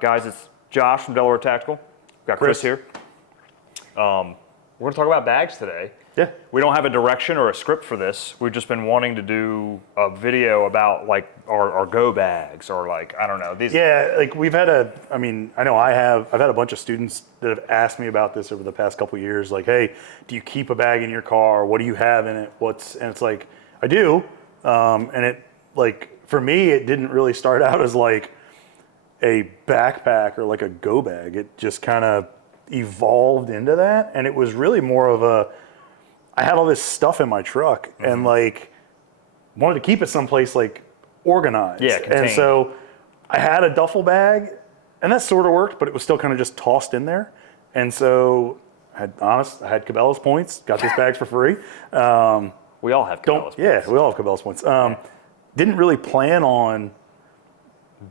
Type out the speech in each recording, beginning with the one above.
Guys, it's Josh from Delaware Tactical. We've got Chris here. We're going to talk about bags today. Yeah. We don't have a direction or a script for this. We've just been wanting to do a video about like our go bags or like, I don't know. These. Yeah, like we've had I've had a bunch of students that have asked me about this over the past couple of years. Like, hey, do you keep a bag in your car? What do you have in it? And it's like, I do. And it, like, for me, it didn't really start out as like a backpack or like a go bag. It just kind of evolved into that. And it was really more of I had all this stuff in my truck and like wanted to keep it someplace like organized. Yeah, contained. And so I had a duffel bag and that sort of worked, but it was still kind of just tossed in there. And so I had Cabela's points, got these bags for free. We all have Cabela's points. Yeah, we all have Cabela's points. Didn't really plan on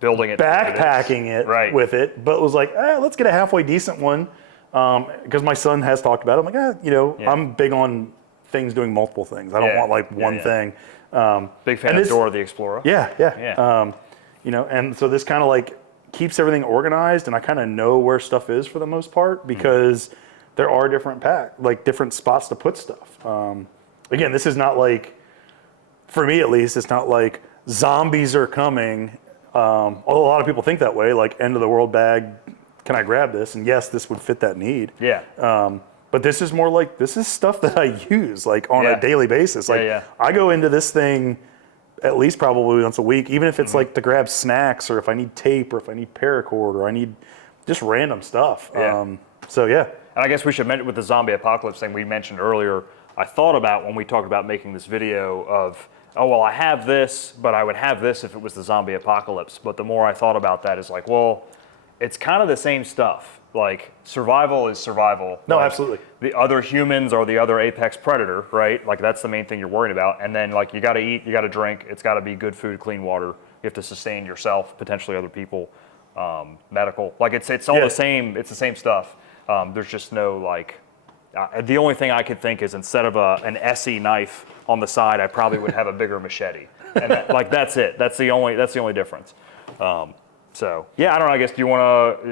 building it, backpacking it right. with it, but was like, let's get a halfway decent one. Because my son has talked about it. I'm like, I'm big on things doing multiple things. I don't want like one thing. Big fan of Dora the Explorer. Yeah. And so this kind of like keeps everything organized, and I kind of know where stuff is for the most part because there are different spots to put stuff. Again, this is not like, for me at least, it's not like zombies are coming. Although a lot of people think that way, like end of the world bag, can I grab this? And yes, this would fit that need. Yeah. But this is more like, this is stuff that I use like on a daily basis. Like I go into this thing at least probably once a week, even if it's like to grab snacks or if I need tape or if I need paracord or I need just random stuff. Yeah. And I guess we should mention with the zombie apocalypse thing we mentioned earlier, I thought about when we talked about making this video of, oh, well, I have this, but I would have this if it was the zombie apocalypse. But the more I thought about that is like, well, it's kind of the same stuff. Like survival is survival. No, like, absolutely. The other humans are the other apex predator, right? Like that's the main thing you're worried about. And then like you got to eat, you got to drink. It's got to be good food, clean water. You have to sustain yourself, potentially other people, medical. Like it's all the same. It's the same stuff. There's just no like. The only thing I could think is instead of an Essie knife on the side, I probably would have a bigger machete. And that's it. That's the only difference. So yeah, I don't know. I guess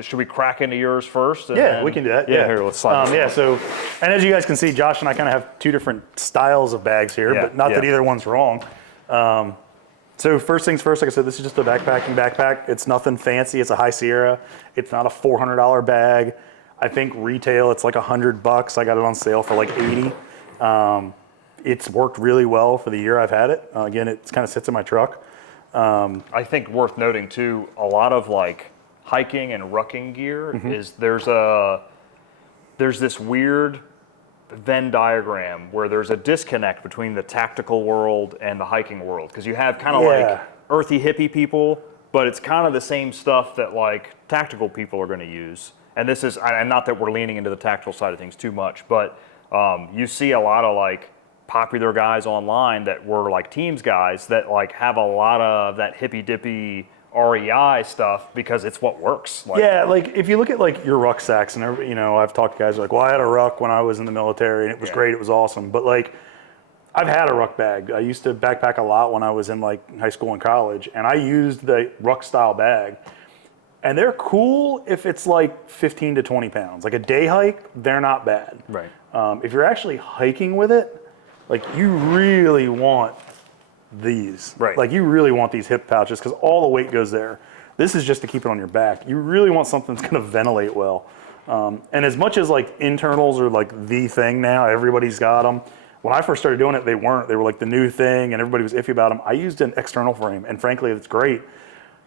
should we crack into yours first? We can do that. Yeah, here, let's slide. So, and as you guys can see, Josh and I kind of have two different styles of bags here, but not that either one's wrong. So first things first, like I said, this is just a backpack. It's nothing fancy. It's a High Sierra. It's not a $400 bag. I think retail, it's like $100. I got it on sale for like 80. It's worked really well for the year I've had it. Again, it kind of sits in my truck. I think worth noting too, a lot of like hiking and rucking gear is there's this weird Venn diagram where there's a disconnect between the tactical world and the hiking world. Because you have kind of like earthy hippie people, but it's kind of the same stuff that like tactical people are going to use. And this is, and not that we're leaning into the tactical side of things too much, but you see a lot of like popular guys online that were like teams guys that like have a lot of that hippy dippy REI stuff because it's what works. Like if you look at like your rucksacks and I've talked to guys like, well, I had a ruck when I was in the military and it was great, it was awesome. But like I've had a ruck bag. I used to backpack a lot when I was in like high school and college, and I used the ruck style bag. And they're cool if it's like 15 to 20 pounds. Like a day hike, they're not bad. Right. If you're actually hiking with it, like you really want these. Right. Like you really want these hip pouches because all the weight goes there. This is just to keep it on your back. You really want something that's gonna ventilate well. And as much as like internals are like the thing now, everybody's got them. When I first started doing it, they weren't. They were like the new thing and everybody was iffy about them. I used an external frame, and frankly, it's great.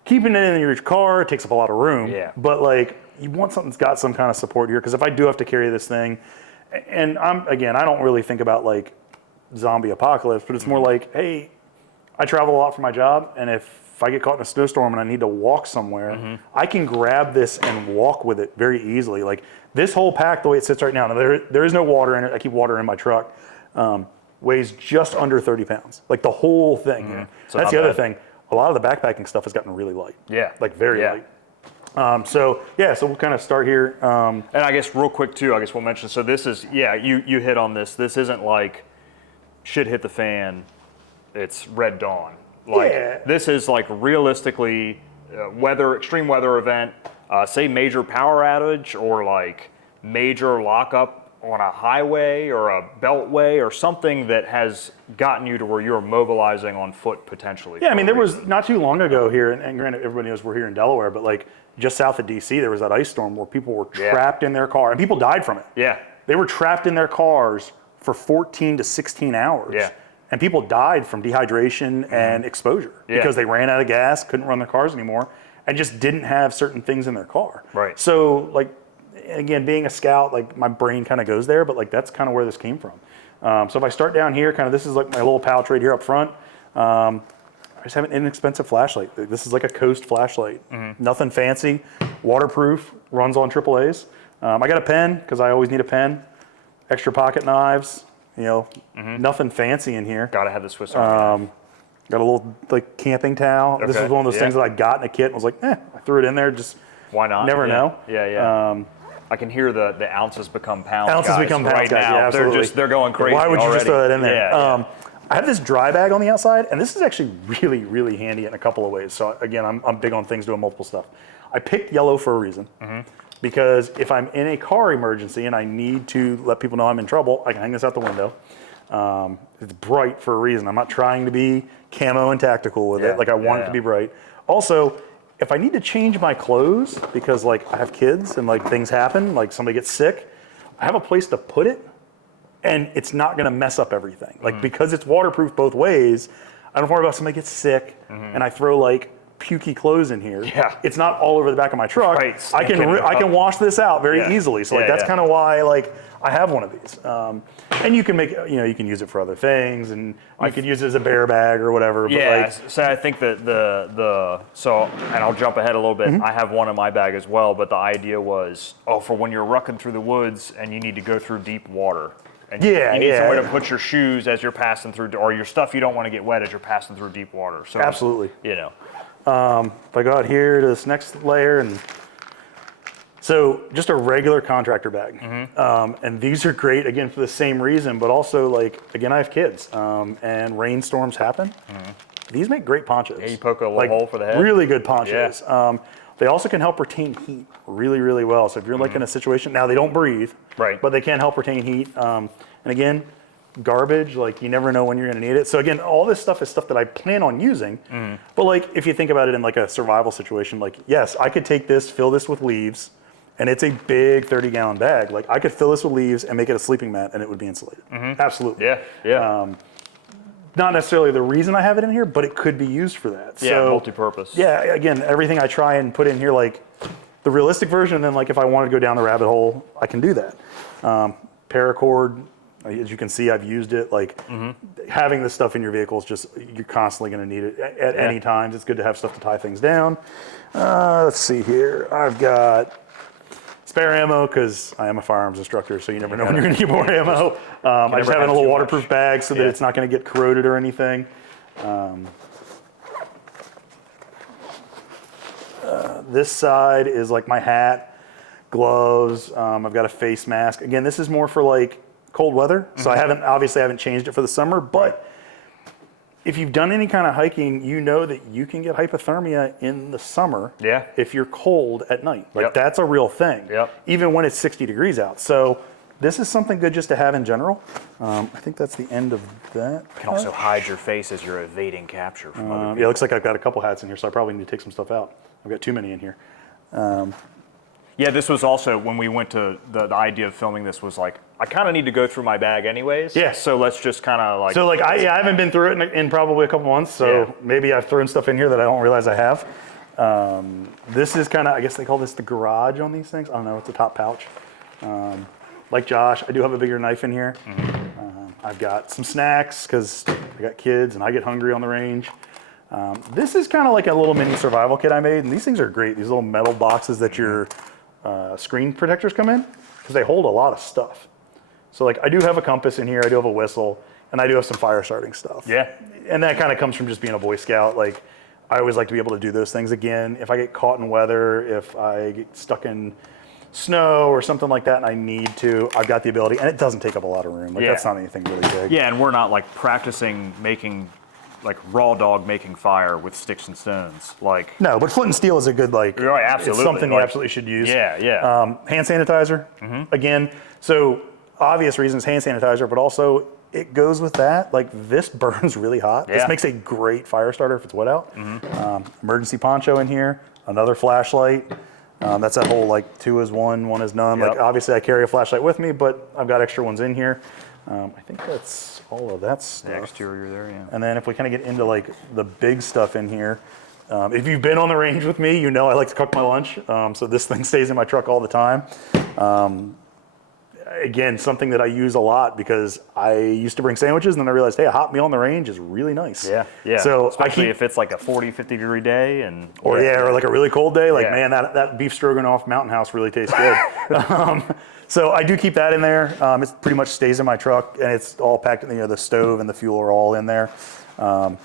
Keeping it in your car takes up a lot of room, but like you want something that's got some kind of support here, because if I do have to carry this thing, and I don't really think about like zombie apocalypse, but it's more like, hey, I travel a lot for my job, and if I get caught in a snowstorm and I need to walk somewhere, I can grab this and walk with it very easily. Like this whole pack, the way it sits right now, there is no water in it. I keep water in my truck. Weighs just under 30 pounds, like the whole thing. So that's the other thing. A lot of the backpacking stuff has gotten really light. Yeah. Like very light. So we'll kind of start here. And I guess real quick too, I guess we'll mention, so this is, you hit on this. This isn't like shit hit the fan, it's Red Dawn. Like this is like realistically extreme weather event. say major power outage or like major lockup on a highway or a beltway or something that has gotten you to where you're mobilizing on foot potentially. Yeah, I mean, there was not too long ago here, and granted, everybody knows we're here in Delaware, but like just south of DC, there was that ice storm where people were trapped in their car, and people died from it. Yeah. They were trapped in their cars for 14 to 16 hours. Yeah. And people died from dehydration and exposure because they ran out of gas, couldn't run their cars anymore, and just didn't have certain things in their car. Right. So, like, again, being a scout, like my brain kind of goes there, but like that's kind of where this came from. So if I start down here, kind of this is like my little pouch right here up front. I just have an inexpensive flashlight. This is like a Coast flashlight. Nothing fancy, waterproof, runs on AAA's. I got a pen because I always need a pen. Extra pocket knives, you know, nothing fancy in here. Gotta have the Swiss Army knife. Got a little like camping towel. This is one of those things that I got in a kit and was like, I threw it in there. Just why not? Never know. Yeah. I can hear the ounces become pounds. Ounces guys become pounds, right guys. now. Yeah, absolutely. They're going crazy. Why would you just throw that in there? Yeah. I have this dry bag on the outside, and this is actually really, really handy in a couple of ways. So again, I'm big on things doing multiple stuff. I picked yellow for a reason, because if I'm in a car emergency and I need to let people know I'm in trouble, I can hang this out the window. It's bright for a reason. I'm not trying to be camo and tactical with it. Like I want it to be bright. Also, if I need to change my clothes because like I have kids and like things happen, like somebody gets sick, I have a place to put it and it's not gonna mess up everything. Like because it's waterproof both ways, I don't worry about somebody gets sick and I throw like pukey clothes in here. It's not all over the back of my truck. Right. I can wash this out very easily. So like that's kind of why like I have one of these. And you can make, you can use it for other things, and you could use it as a bear bag or whatever. Yeah, but like, so I think that and I'll jump ahead a little bit. I have one in my bag as well, but the idea was, for when you're rucking through the woods and you need to go through deep water. And you need somewhere to put your shoes as you're passing through, or your stuff you don't want to get wet as you're passing through deep water. So absolutely. You know. If I go out here to this next layer, and so just a regular contractor bag. And these are great, again, for the same reason, but also like, again, I have kids and rainstorms happen. These make great ponchos. Yeah, you poke a little hole for the head. Really good ponchos. They also can help retain heat really, really well. So if you're like in a situation, now they don't breathe, but they can help retain heat. And again, garbage, like you never know when you're gonna need it. So again, all this stuff is stuff that I plan on using. But like, if you think about it in like a survival situation, like yes, I could take this, fill this with leaves, and it's a big 30-gallon bag. Like I could fill this with leaves and make it a sleeping mat and it would be insulated. Absolutely. Not necessarily the reason I have it in here, but it could be used for that. So, multi-purpose. Yeah, again, everything I try and put in here, like the realistic version, and then like if I want to go down the rabbit hole, I can do that. Paracord, as you can see, I've used it. Like having this stuff in your vehicle is just, you're constantly going to need it at any time. It's good to have stuff to tie things down. Let's see here. I've got spare ammo because I am a firearms instructor, so you never know when you're going to get more ammo. I just have it in a little waterproof bag so that it's not going to get corroded or anything. This side is like my hat, gloves. I've got a face mask. Again, this is more for like cold weather, so I haven't changed it for the summer, but if you've done any kind of hiking, you know that you can get hypothermia in the summer if you're cold at night. Like that's a real thing, even when it's 60 degrees out. So this is something good just to have in general. I think that's the end of that. You can also hide your face as you're evading capture from other people. Yeah, it looks like I've got a couple hats in here, so I probably need to take some stuff out. I've got too many in here. Yeah, this was also, when we went to, the idea of filming this was like, I kind of need to go through my bag anyways. Yeah. So let's just kind of like. So like, I haven't been through it in probably a couple months, so maybe I've thrown stuff in here that I don't realize I have. This is kind of, I guess they call this the garage on these things. I don't know, it's a top pouch. Like Josh, I do have a bigger knife in here. I've got some snacks because I got kids and I get hungry on the range. This is kind of like a little mini survival kit I made, and these things are great. These little metal boxes that your screen protectors come in, because they hold a lot of stuff. So like I do have a compass in here, I do have a whistle, and I do have some fire starting stuff. Yeah. And that kind of comes from just being a Boy Scout. Like I always like to be able to do those things again. If I get caught in weather, if I get stuck in snow or something like that and I need to, I've got the ability, and it doesn't take up a lot of room. Like that's not anything really big. Yeah, and we're not like practicing making raw dog making fire with sticks and stones. Like No, but flint and steel is a good like. Right, absolutely. It's something you Like, absolutely should use. yeah. Hand sanitizer. Again, so obvious reasons hand sanitizer, but also it goes with that. Like this burns really hot. Yeah. This makes a great fire starter if it's wet out. Emergency poncho in here. Another flashlight. That's that whole like 2 is 1, 1 is none. Yep. Like obviously I carry a flashlight with me, but I've got extra ones in here. I think that's all of that stuff. The exterior there, yeah. And then if we kind of get into like the big stuff in here, if you've been on the range with me, you know I like to cook my lunch. So this thing stays in my truck all the time. Again, something that I use a lot because I used to bring sandwiches and then I realized, hey, a hot meal on the range is really nice. Yeah. So especially if it's like a 40, 50 degree day or like a really cold day, like Yeah. man, that beef stroganoff Mountain House really tastes good. So I do keep that in there. It pretty much stays in my truck and it's all packed in the stove and the fuel are all in there. I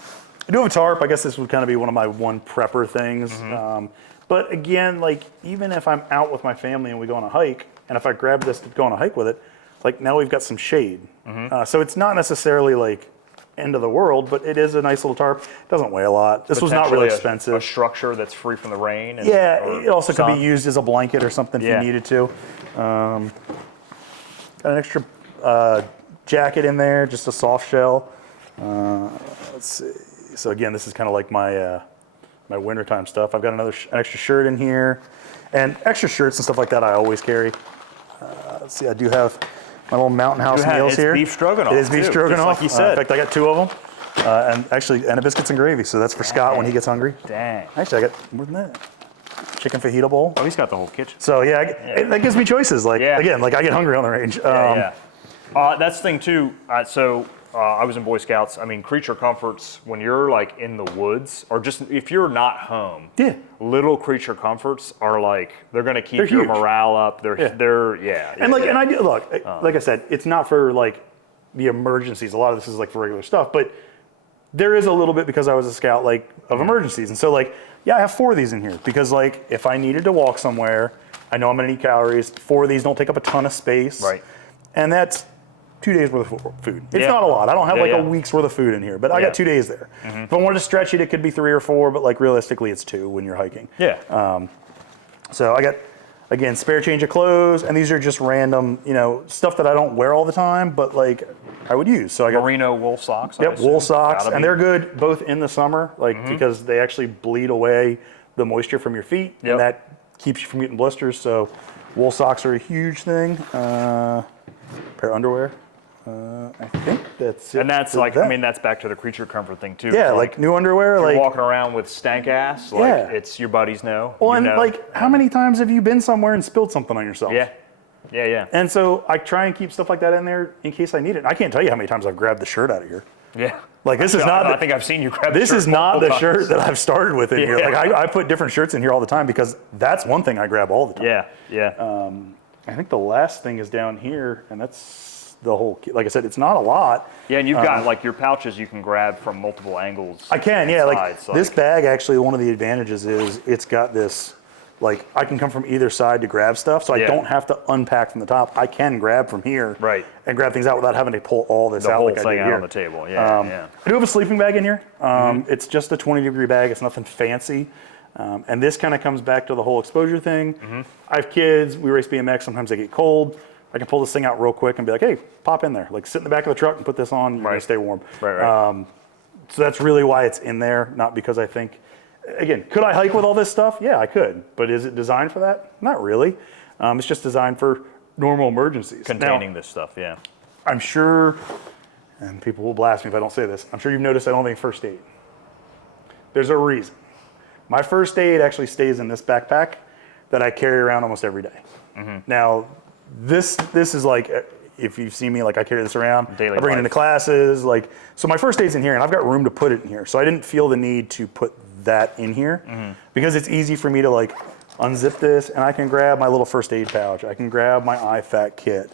do have a tarp. I guess this would kind of be one of my one prepper things. But again, like even if I'm out with my family and we go on a hike, and if I grab this to go on a hike with it, like now we've got some shade. So it's not necessarily like end of the world, but it is a nice little tarp. It doesn't weigh a lot. This was not really expensive. A structure that's free from the rain. And, it also sun. could be used as a blanket or something if you needed to. Got an extra jacket in there, just a soft shell. Let's see. So again, this is kind of like my my wintertime stuff. I've got an extra shirt in here, and extra shirts and stuff like that I always carry. Let's see, I do have my little Mountain House meals here. It's beef stroganoff. It is beef too, stroganoff. just like you said. In fact, I got 2 of them, and a biscuits and gravy. So that's for Scott when he gets hungry. Dang. Actually, I got more than that. Chicken fajita bowl. Oh, he's got the whole kitchen. So that gives me choices. Like again, like I get hungry on the range. That's the thing too. I was in Boy Scouts. I mean, creature comforts when you're like in the woods, or just if you're not home. Yeah. Little creature comforts are like they're going to keep They're your huge. morale up. They're And I do look. Like I said, it's not for like the emergencies. A lot of this is like for regular stuff, but there is a little bit because I was a scout like of emergencies, and so like I have 4 of these in here because like if I needed to walk somewhere, I know I'm going to need calories. 4 of these don't take up a ton of space. Right. And that's 2 days worth of food. It's not a lot. I don't have a week's worth of food in here, but I got 2 days there. If I wanted to stretch it, it could be 3 or 4, but like realistically, it's 2 when you're hiking. Yeah. So I got, again, spare change of clothes, and these are just random, stuff that I don't wear all the time, but like I would use. So I got Merino wool socks. Yep, wool socks, and they're good both in the summer, like because they actually bleed away the moisture from your feet, and that keeps you from getting blisters. So wool socks are a huge thing. Pair of underwear. I think that's it. And that's like, I mean, that's back to the creature comfort thing too. Yeah, like new underwear. You're like walking around with stank ass, like it's your buddies know. Well, and know. like, how many times have you been somewhere and spilled something on yourself? Yeah. And so I try and keep stuff like that in there in case I need it. I can't tell you how many times I've grabbed the shirt out of here. Yeah. Like this is not. I think I've seen you grab. This the shirt is not the multiple shirt times. that I've started with in here. Like I put different shirts in here all the time because that's one thing I grab all the time. Yeah. I think the last thing is down here, and that's the whole. Like I said, it's not a lot. Yeah, and you've got like your pouches you can grab from multiple angles. I can, sides, like this bag actually, one of the advantages is it's got this, like I can come from either side to grab stuff, so I don't have to unpack from the top. I can grab from here and grab things out without having to pull all this out like I do here. The whole thing out on the table, yeah. I do have a sleeping bag in here. It's just a 20-degree bag. It's nothing fancy. And this kind of comes back to the whole exposure thing. I have kids. We race BMX. Sometimes they get cold. I can pull this thing out real quick and be like, hey, pop in there. Like sit in the back of the truck and put this on. You're going to stay warm. Right. So that's really why it's in there, not because I think, again, could I hike with all this stuff? Yeah, I could. But is it designed for that? Not really. It's just designed for normal emergencies. Containing this stuff, yeah. I'm sure, and people will blast me if I don't say this, I'm sure you've noticed I don't have any first aid. There's a reason. My first aid actually stays in this backpack that I carry around almost every day. Now, this is like, if you've seen me, like I carry this around. Daily I bring it life. into classes. Like, so my first aid's in here, and I've got room to put it in here. So I didn't feel the need to put that in here because it's easy for me to like unzip this, and I can grab my little first aid pouch. I can grab my IFAC kit.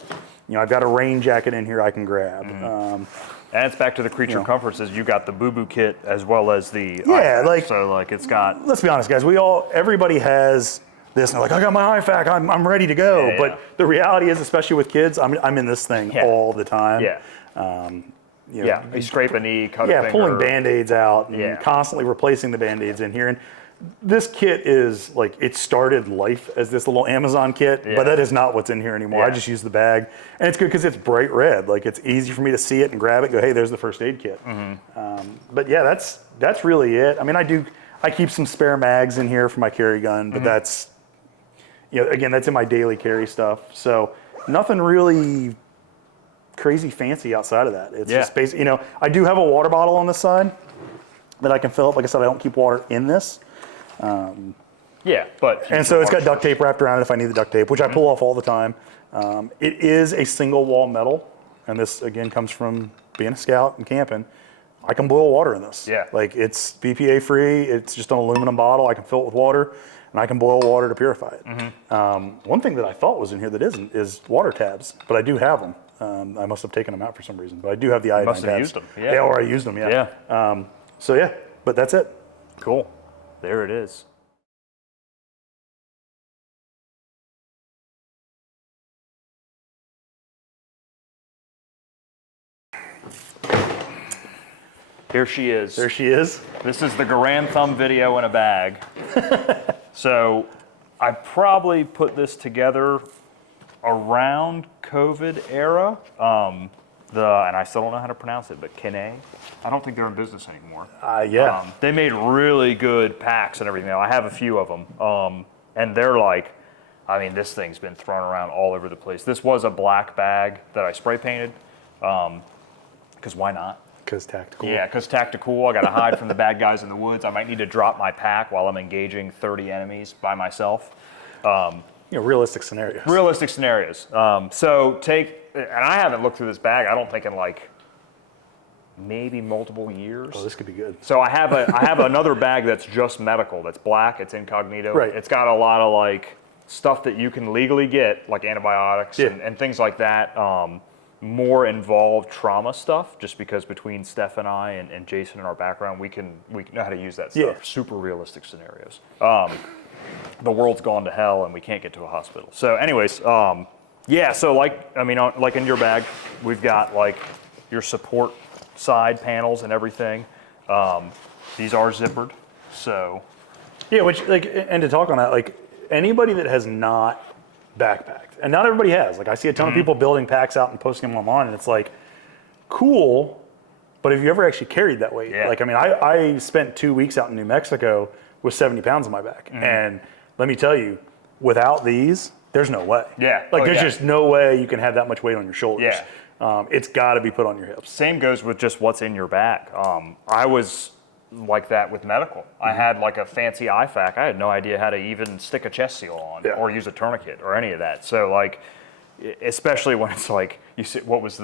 I've got a rain jacket in here I can grab. And it's back to the creature comforts. Is you got the boo-boo kit as well as the IFAC. so like it's got. Let's be honest, guys. Everybody has this, and they're like, I got my IFAC. I'm ready to go. But the reality is, especially with kids, I'm in this thing all the time. You scrape a knee, cut a finger. pulling Band-Aids out and constantly replacing the Band-Aids in here. And this kit is like, it started life as this little Amazon kit, but that is not what's in here anymore. I just use the bag, and it's good because it's bright red. Like, it's easy for me to see it and grab it and go, hey, there's the first aid kit. But yeah, that's really it. I mean, I keep some spare mags in here for my carry gun, but that's, again, that's in my daily carry stuff. So nothing really crazy fancy outside of that. It's just basic. I do have a water bottle on this side that I can fill up. Like I said, I don't keep water in this. And so it's got duct tape wrapped around it if I need the duct tape, which I pull off all the time. It is a single wall metal, and this again comes from being a scout and camping. I can boil water in this. Like, it's BPA free. It's just an aluminum bottle. I can fill it with water, and I can boil water to purify it. One thing that I thought was in here that isn't is water tabs, but I do have them. I must have taken them out for some reason, but I do have the iodine tabs. Must have used them. Or I used them. But that's it. Cool. There it is. Here she is. There she is. This is the Garand Thumb video in a bag. So I probably put this together around COVID era. And I still don't know how to pronounce it, but Kene. I don't think they're in business anymore. They made really good packs and everything. I have a few of them. And they're like, this thing's been thrown around all over the place. This was a black bag that I spray painted. Because why not? Because tactical. Yeah, because tactical. I got to hide from the bad guys in the woods. I might need to drop my pack while I'm engaging 30 enemies by myself. Realistic scenarios. Realistic scenarios. And I haven't looked through this bag, I don't think in like maybe multiple years. Oh, this could be good. So I have another bag that's just medical, that's black, it's incognito. Right. It's got a lot of like stuff that you can legally get, like antibiotics and things like that. More involved trauma stuff, just because between Steph and I and Jason in our background, we know how to use that stuff. Super realistic scenarios. The world's gone to hell and we can't get to a hospital. So anyways, so like in your bag, we've got like your support side panels and everything. These are zippered, so. Yeah, and to talk on that, like, anybody that has not backpacked, and not everybody has. Like, I see a ton of people building packs out and posting them online, and it's like, cool, but have you ever actually carried that weight? Like, I spent 2 weeks out in New Mexico with 70 pounds on my back, and let me tell you, without these, there's no way. There's just no way you can have that much weight on your shoulders. It's got to be put on your hips. Same goes with just what's in your bag. I was like that with medical. I had like a fancy IFAK. I had no idea how to even stick a chest seal on or use a tourniquet or any of that. So like, especially when it's like, you see, there's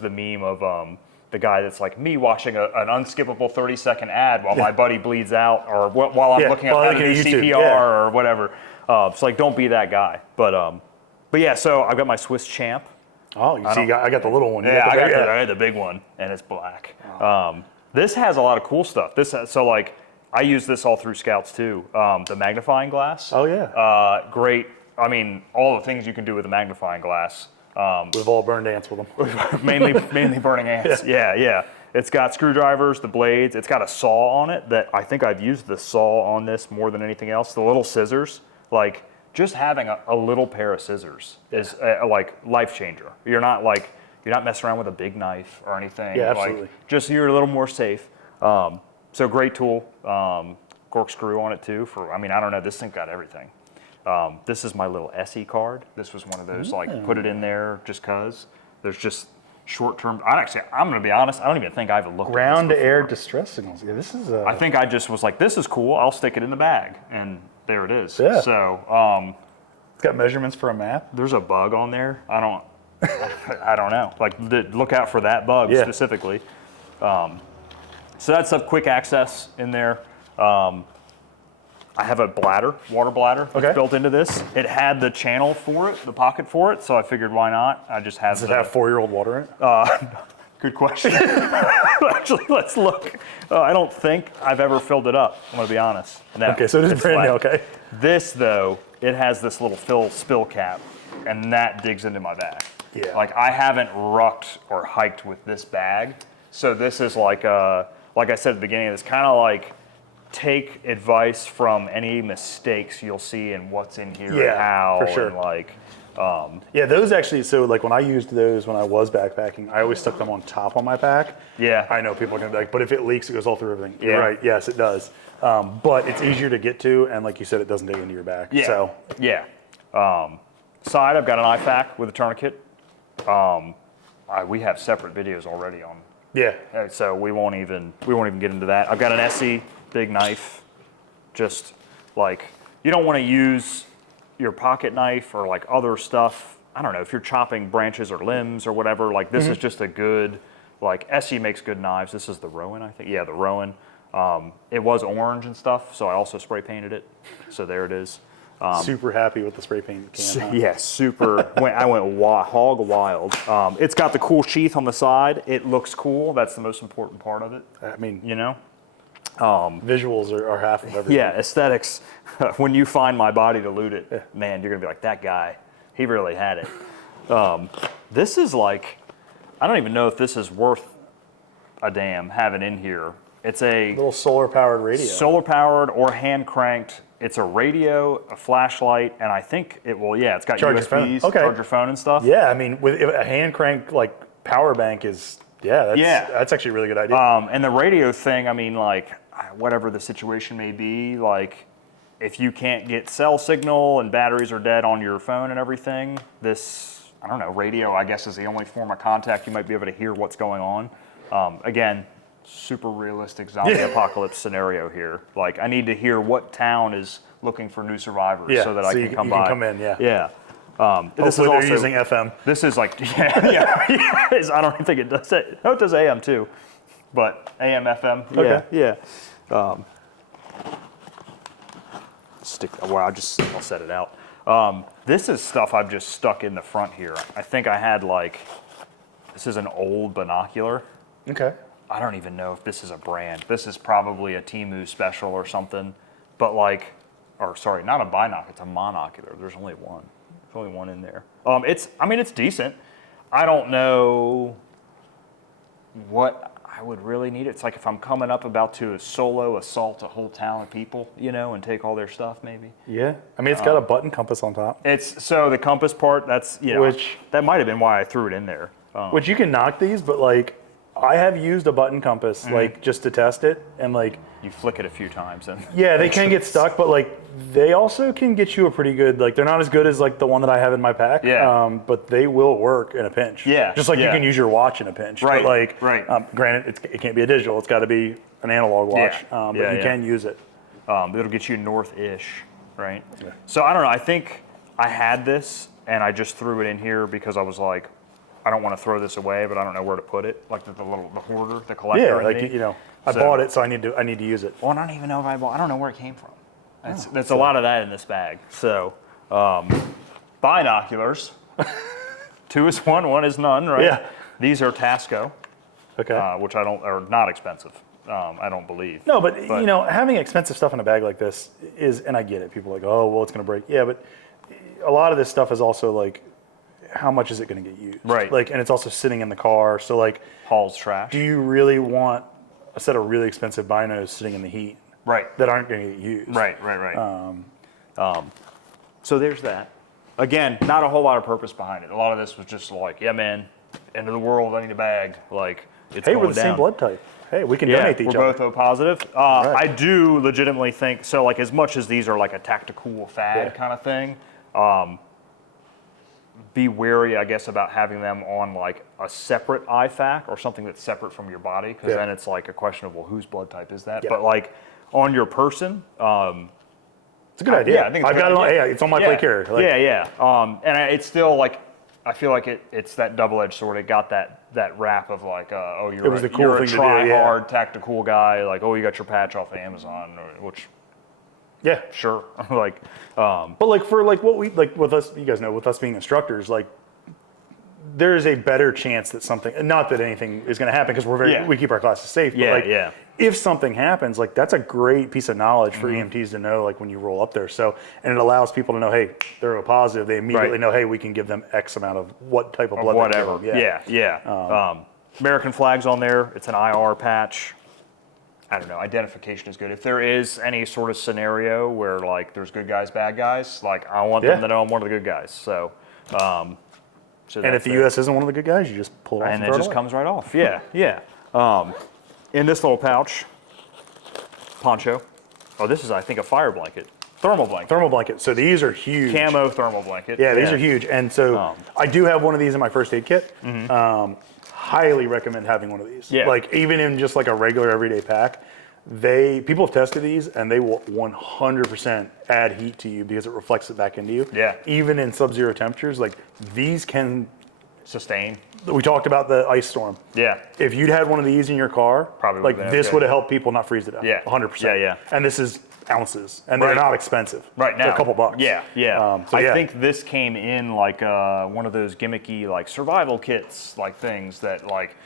the meme of the guy that's like me watching an unskippable 30-second ad while my buddy bleeds out, or while I'm looking at how to do CPR or whatever. It's like, don't be that guy. But yeah, so I've got my Swiss Champ. Oh, you see, I got the little one. I got the big one, and it's black. This has a lot of cool stuff. I use this all through Scouts too. The magnifying glass. Oh yeah. Great. All the things you can do with a magnifying glass. We've all burned ants with them. mainly burning ants. Yeah. It's got screwdrivers, the blades. It's got a saw on it that I think I've used the saw on this more than anything else. The little scissors, like just having a little pair of scissors is like life changer. You're not messing around with a big knife or anything. Yeah, absolutely. Like, just you're a little more safe. So great tool. Corkscrew on it too. I don't know. This thing got everything. This is my little SE card. This was one of those, put it in there just cause. There's just short-term. I'm going to be honest, I don't even think I've looked Ground at this to air distress signals. Yeah, this is. I think I just was like, this is cool. I'll stick it in the bag, and there it is. Yeah. So. It's got measurements for a map. There's a bug on there. I don't know. Like, look out for that bug specifically. So that's a quick access in there. I have a water bladder that's built into this. It had the channel for it, the pocket for it, so I figured why not? I just have. Does it have 4-year-old water in it? Good question. Actually, let's look. I don't think I've ever filled it up, I'm going to be honest. No, okay, so it is brand new, okay. This, though, it has this little spill cap, and that digs into my bag. Yeah. Like, I haven't rucked or hiked with this bag So this is like I said at the beginning, it's kind of like take advice from any mistakes you'll see in what's in here and how, for sure. and like. Yeah, those actually, so like when I used those when I was backpacking, I always stuck them on top of my pack. Yeah. I know people are going to be like, but if it leaks, it goes all through everything. Yeah. You're right, yes, it does. But it's easier to get to, and like you said, it doesn't dig into your back. Yeah. So. Yeah. Side, I've got an IFAC with a tourniquet. We have separate videos already on. Yeah. So we won't even get into that. I've got an SE big knife. Just like you don't want to use your pocket knife or like other stuff. I don't know if you're chopping branches or limbs or whatever. Like this is just a good. Like SE makes good knives. This is the Rowan, I think. Yeah, the Rowan. It was orange and stuff, so I also spray painted it. So there it is. Super happy with the spray paint can. Huh? Yeah, super. I went hog wild. It's got the cool sheath on the side. It looks cool. That's the most important part of it. I mean, You know? visuals are half of everything. Yeah, aesthetics. When you find my body to loot it, man, you're gonna be like, that guy, he really had it. This is like, I don't even know if this is worth a damn having in here. It's a little solar powered radio. solar powered or hand cranked. It's a radio, a flashlight, and I think it will. Yeah, it's got Charge your phone. USBs, Okay. charge your phone and stuff. Yeah, I mean, with a hand crank like power bank is, that's actually a really good idea. And the radio thing, I mean, like, whatever the situation may be, like, if you can't get cell signal and batteries are dead on your phone and everything, this, I don't know, radio, I guess, is the only form of contact you might be able to hear what's going on. Again, super realistic zombie apocalypse scenario here. Like, I need to hear what town is looking for new survivors so that I can come by. You can come in, yeah. Yeah. This is also using FM. This is like, yeah. I don't even think it does it. No, it does AM too, but AM, FM. Okay. Yeah. I'll set it out. This is stuff I've just stuck in the front here. I think I had this is an old binocular. Okay. I don't even know if this is a brand. This is probably a Temu special or something, but not a binocular, it's a monocular. There's only one. There's only one in there. It's decent. I don't know what I would really need. It's like if I'm coming up about to solo assault a whole town of people, and take all their stuff maybe. Yeah. I mean, it's got a button compass on top. So the compass part, that's, that might have been why I threw it in there. Which you can knock these, but I have used a button compass just to test it, and you flick it a few times and yeah, they can get stuck, but they also can get you a pretty good, they're not as good as the one that I have in my pack. Yeah. But they will work in a pinch. Yeah. Just you can use your watch in a pinch. Right. But right. Granted, it can't be a digital. It's got to be an analog watch. Yeah. But you can use it. It'll get you north-ish, right? Yeah. So I don't know. I think I had this and I just threw it in here because I was like, I don't want to throw this away, but I don't know where to put it. Like the hoarder, the collector. Yeah, I bought it, so I need to use it. Well, I don't even know if I don't know where it came from. That's a lot of that in this bag. So, binoculars. 2 is 1, 1 is none, right? Yeah. These are Tasco, Okay. which are not expensive. I don't believe. No, but having expensive stuff in a bag like this is, and I get it. People are like, oh, well, it's going to break. Yeah, but a lot of this stuff is also how much is it going to get used? Right. And it's also sitting in the car. So Hall's trash. do you really want a set of really expensive binos sitting in the heat? Right. That aren't going to get used. Right. So there's that. Again, not a whole lot of purpose behind it. A lot of this was just yeah, man, end of the world, I need a bag. It's Hey, going we're the down. same blood type. Hey, we can donate to each we're other. both O positive. Right. I do legitimately think, so as much as these are a tactical fad kind of thing, be wary, I guess, about having them on a separate IFAC or something that's separate from your body, because then it's a question of, well, whose blood type is that? Yeah. But on your person, It's a good idea. I think it's I've got it on. Yeah, it's on my plate carrier. it's still I feel like it's that double-edged sword. It got that rap of It was the cool you're thing a to do, try-hard tactical guy. You got your patch off of Amazon, which Yeah. sure, But for what we with us, you guys know, with us being instructors, there is a better chance that something, not that anything is going to happen because we keep our classes safe. But if something happens, that's a great piece of knowledge for EMTs to know, when you roll up there. So, and it allows people to know, hey, they're O positive. They immediately know, hey, we can give them X amount of what type of blood. whatever. They give them. American flags on there. It's an IR patch. I don't know. Identification is good. If there is any sort of scenario where like there's good guys, bad guys, like I want them to know I'm one of the good guys. So, and if the U.S. isn't one of the good guys, you just pull it off and it just comes right off. Yeah, yeah. In this little pouch, poncho. Oh, this is I think a fire blanket, thermal blanket. Thermal blanket. So these are huge. Camo thermal blanket. Yeah, these are huge. And so I do have one of these in my first aid kit. Highly recommend having one of these. Yeah. Like even in just like a regular everyday pack, people have tested these and they will 100% add heat to you because it reflects it back into you. Yeah. Even in sub-zero temperatures, like these can sustain. We talked about the ice storm. Yeah. If you'd had one of these in your car, probably like this would have helped people not freeze to death. Yeah. 100%. Yeah, yeah. And this is ounces, and they're not expensive. Right now, they're a couple bucks. Yeah, yeah. I think this came in like one of those gimmicky like survival kits, like things that like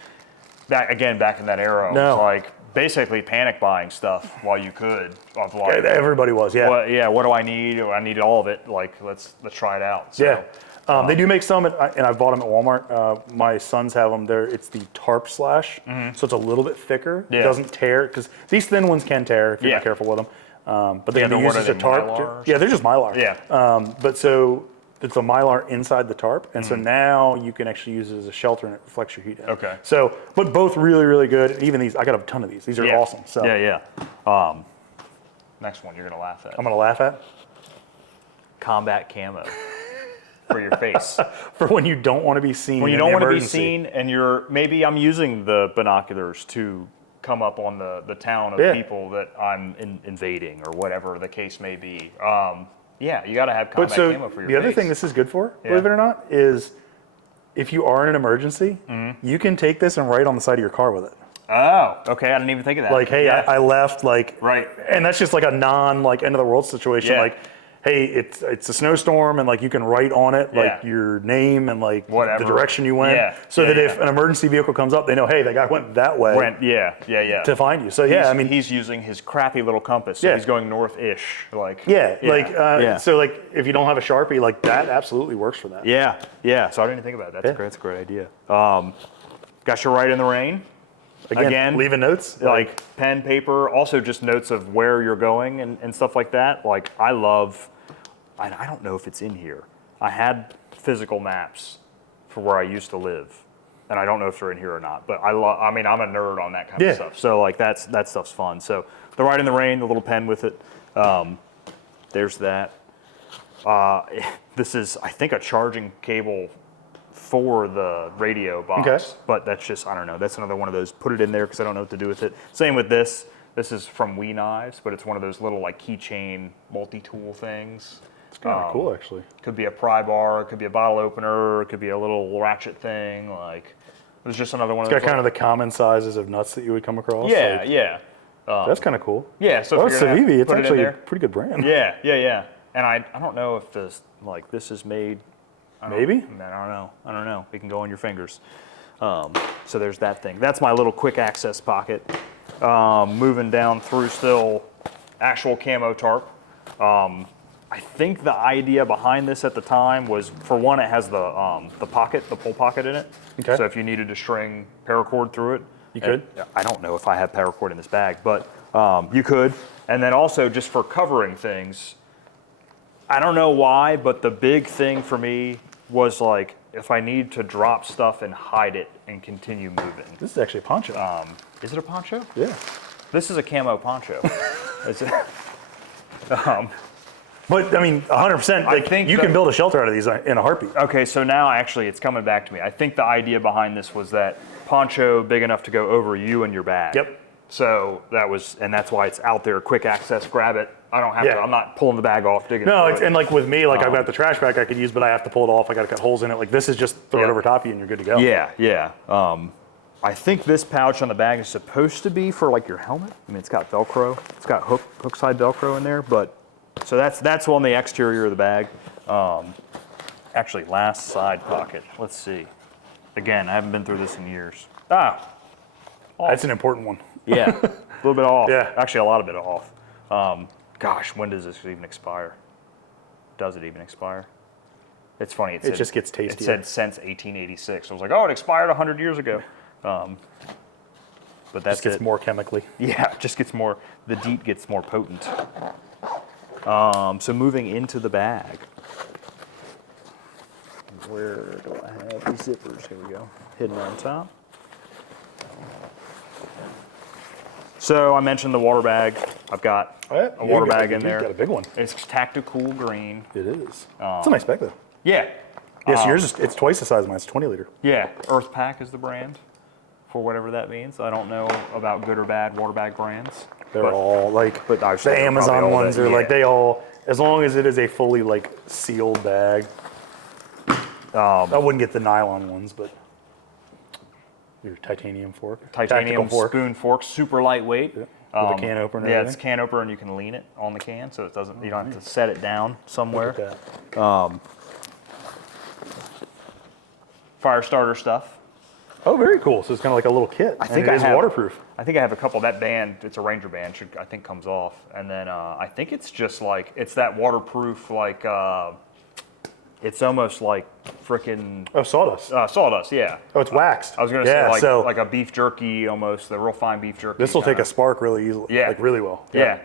back in that era. No. It was like basically panic buying stuff while you could. Of like, everybody was. Yeah. What do I need? I need all of it. Like let's try it out. So, yeah. They do make some, and I bought them at Walmart. My sons have them there. It's the tarp slash, so it's a little bit thicker. Yeah. It doesn't tear, because these thin ones can tear if you're not careful with them. But they can be used as a tarp. Yeah, they're just Mylar. Yeah. But so it's a Mylar inside the tarp, and so now you can actually use it as a shelter, and it reflects your heat in. Okay. So, but both really, really good. Even these, I got a ton of these. These are awesome. So yeah. Next one you're gonna laugh at. I'm gonna laugh at combat camo. For your face. For when you don't want to be seen. When you don't want to be seen, and maybe I'm using the binoculars to come up on the town of people that I'm invading or whatever the case may be. Yeah, you got to have combat camo for your face. The other thing this is good for, believe it or not, is if you are in an emergency, you can take this and write on the side of your car with it. Oh, okay. I didn't even think of that. Like, hey, I left, like, right, and that's just like a end of the world situation. Like, hey, it's a snowstorm, and like you can write on it like your name and like whatever the direction you went, so that if an emergency vehicle comes up, they know, hey, that guy went that way. To find you. So I mean, he's using his crappy little compass. So he's going north-ish, like. So like if you don't have a Sharpie, like that absolutely works for that. Yeah. So I didn't even think about that. That's a great idea. Got your Ride in the Rain. Again, leaving notes like pen, paper, also just notes of where you're going and stuff like that. Like I don't know if it's in here. I had physical maps for where I used to live, and I don't know if they're in here or not. But I mean, I'm a nerd on that kind of stuff. So like that stuff's fun. So the Ride in the Rain, the little pen with it. There's that. This is, I think, a charging cable for the radio box, but that's just, I don't know, that's another one of those, put it in there because I don't know what to do with it. Same with this. This is from Wee Knives, but it's one of those little like keychain multi-tool things. It's kind of cool, actually. Could be a pry bar, it could be a bottle opener, it could be a little ratchet thing. Like, it's just another one of those. It's got kind of the common sizes of nuts that you would come across. Yeah. That's kind of cool. Yeah, so if you're gonna Civivi, it's put actually it in a pretty good brand. Yeah. And I don't know if this is made. Maybe? I don't know. It can go on your fingers. So there's that thing. That's my little quick access pocket. Moving down through still actual camo tarp. I think the idea behind this at the time was, for one, it has the pull pocket in it. Okay. So if you needed to string paracord through it, you could. I don't know if I have paracord in this bag, but you could. And then also just for covering things, I don't know why, but the big thing for me was like, if I need to drop stuff and hide it and continue moving. This is actually a poncho. Is it a poncho? Yeah. This is a camo poncho. But I mean, 100%. I think you can build a shelter out of these in a heartbeat. Okay, so now actually it's coming back to me. I think the idea behind this was that poncho big enough to go over you and your bag. Yep. So that's why it's out there, quick access, grab it. I don't have to, I'm not pulling the bag off, digging No, through it. And like with me, like I've got the trash bag I could use, but I have to pull it off. I got to cut holes in it. Like this is just throw it over top of you and you're good to go. Yeah. I think this pouch on the bag is supposed to be for like your helmet. I mean, it's got Velcro. It's got hook side Velcro in there, but so that's on the exterior of the bag. Actually, last side pocket. Let's see. Again, I haven't been through this in years. That's an important one. Yeah, a little bit off. Yeah. Actually, a lot of it off. Gosh, when does this even expire? Does it even expire? It's funny. It just gets tastier. It said since 1886. I was like, oh, it expired 100 years ago. But that's Just gets it. more chemically. Yeah, it just gets more, the DEET gets more potent. So moving into the bag. Where do I have these zippers? Here we go. Hidden on top. So I mentioned the water bag. I've got a water bag in there. You got a big one. It's tactical green. It is. It's a nice bag though. Yeah. Yes, yours it's twice the size of mine. It's 20 liter. Yeah, Earth Pack is the brand, for whatever that means. I don't know about good or bad water bag brands. They're all like but I've the seen Amazon probably all ones that, are like yeah. they all, as long as it is a fully like sealed bag. I wouldn't get the nylon ones, but your titanium fork. Titanium Tactical fork. spoon fork, super lightweight. With a can opener and Yeah, everything. it's can opener and you can lean it on the can, so it doesn't. You don't have to set it down somewhere. Look at that. Fire starter stuff. Oh, very cool. So it's kind of like a little kit. I think and it I is have, waterproof. I think I have a couple. That band, it's a Ranger band, I think comes off, and then I think it's just like it's that waterproof like. It's almost like frickin' Oh, sawdust. sawdust. Yeah. Oh, it's waxed. I was gonna say like a beef jerky almost, the real fine beef jerky. This will take kinda. a spark really easily. Yeah. Like really well. Yeah.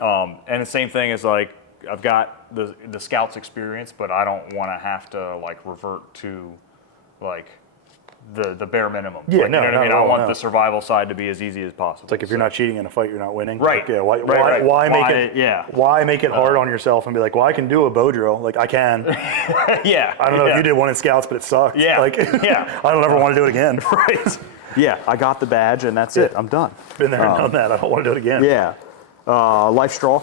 And the same thing is like I've got the Scouts experience, but I don't want to have to like revert to like the bare minimum. Yeah, Like, no, you know what I not mean? at I all, want no. the survival side to be as easy as possible. It's like if you're not cheating in a fight, you're not winning. Right. Like, yeah. Right. Why make it hard on yourself and be like, well, I can do a bow drill. Like I can. Yeah. I don't know if you did one in Scouts, but it sucked. Yeah. Like Yeah. I don't ever want to do it again. Right. Yeah. I got the badge and that's it. I'm done. Been there and done that. I don't want to do it again. Yeah. Life straw,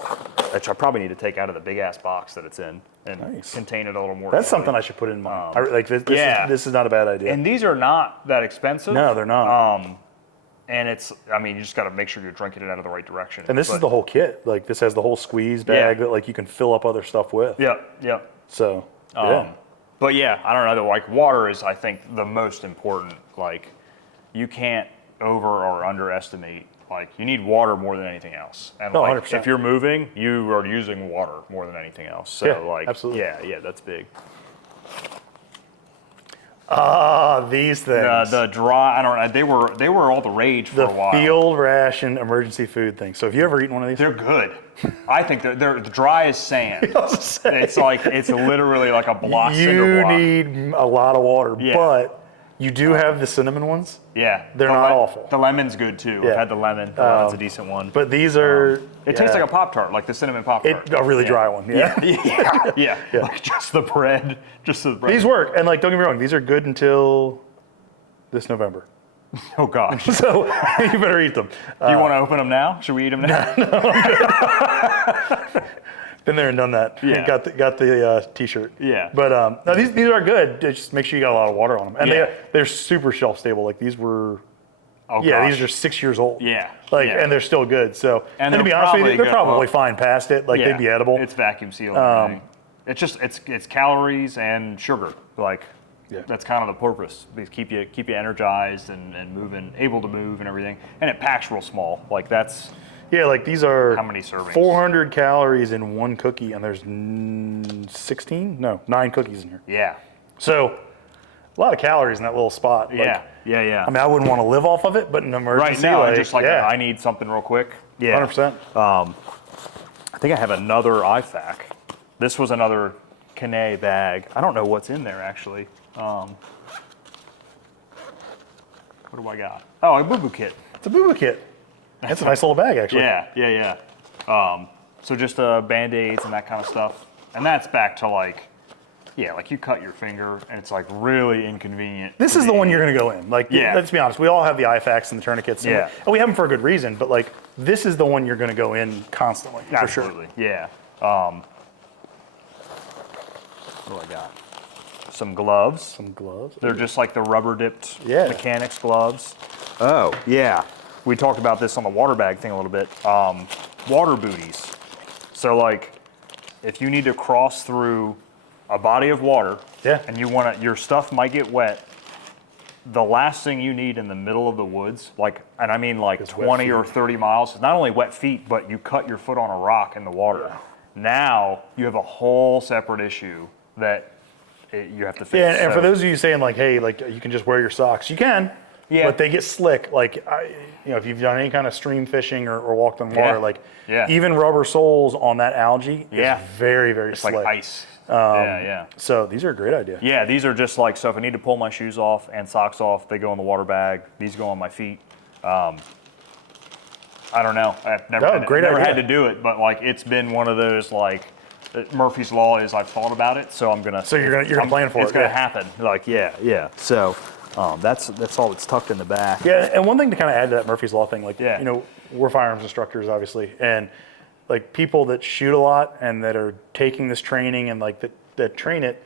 which I probably need to take out of the big ass box that it's in and Nice. contain it a little more. That's easily. something I should put in mine. yeah. This is not a bad idea. And these are not that expensive. No, they're not. And it's, I mean, you just got to make sure you're drinking it out of the right direction. And this is the whole kit. Like this has the whole squeeze bag that like you can fill up other stuff with. Yeah. So yeah. But yeah, I don't know. Like water is, I think, the most important. Like you can't over or underestimate. Like you need water more than anything else. And No, like 100%. if you're moving, you are using water more than anything else. So Yeah, like, absolutely. yeah, that's big. These things. The dry, I don't know. They were all the rage for The a while. field ration emergency food thing. So have you ever eaten one of these? They're good. I think they're dry as sand. It's like it's literally like a block. cinder You block. need a lot of water, Yeah. but you do have the cinnamon ones. Yeah, They're not awful. The lemon's good too. Yeah. I've had the lemon. The lemon's a decent one. But these are. It tastes like a Pop-Tart, like the cinnamon Pop-Tart. a really dry one. Yeah. Yeah. Like just the bread. These work, and like don't get me wrong, these are good until this November. Oh gosh. So you better eat them. Do you want to open them now? Should we eat them now? Been there and done that. Yeah. Got the T-shirt. Yeah. But no, these are good. Just make sure you got a lot of water on them, and Yeah. they're super shelf stable. Like these were. Oh Yeah, gosh. these are 6 years old. Yeah. Like, Yeah. and they're still good. So, And and to they're be honest with you, probably they're good- probably well, fine past it. Like, Yeah. they'd be edible. It's vacuum sealed. And everything. It's just it's calories and sugar. Like Yeah. that's kind of the purpose. Because keep you energized and moving, able to move and everything. And it packs real small. Like that's Yeah, like these are How many servings? 400 calories in one cookie, and there's 9 cookies in here. yeah. So, a lot of calories in that little spot. Like, Yeah. I mean, I wouldn't want to live off of it, but in an Right emergency, now, like, just like yeah, I need something real quick. Yeah. 100%. I think I have another IFAC. This was another Kane bag. I don't know what's in there actually. What do I got? Oh, a boo-boo kit. It's a boo-boo kit. That's a nice little bag, actually. Yeah. So just Band-Aids and that kind of stuff. And that's back to like you cut your finger and it's like really inconvenient. This is the one you're going to go in. Like, Yeah. let's be honest. We all have the IFACs and the tourniquets. Yeah. And we have them for a good reason, but like, this is the one you're going to go in constantly. For sure. Absolutely. Yeah. What do I got? Some gloves. Some gloves. They're just like the rubber dipped Yeah. mechanics gloves. Oh, yeah. We talked about this on the water bag thing a little bit. Water booties. So like if you need to cross through a body of water Yeah. and your stuff might get wet, the last thing you need in the middle of the woods, and I mean like Is wet 20 or feet. 30 miles, is not only wet feet, but you cut your foot on a rock in the water. Yeah. Now you have a whole separate issue that you have to fix. Yeah, and for So- those of you saying like, hey, like you can just wear your socks, you can. Yeah. But they get slick. Like, if you've done any kind of stream fishing or walked on water, like even rubber soles on that algae is very, very slick. Like ice. Yeah. So these are a great idea. Yeah, these are just like, so if I need to pull my shoes off and socks off, they go in the water bag. These go on my feet. I don't know. I've never had to do it, but like it's been one of those like Murphy's Law is I've thought about it, so I'm gonna. So you're gonna plan for it. It's gonna happen. Like So that's all that's tucked in the back. Yeah, and one thing to kind of add to that Murphy's Law thing, like we're firearms instructors, obviously, and like people that shoot a lot and that are taking this training and like that train it,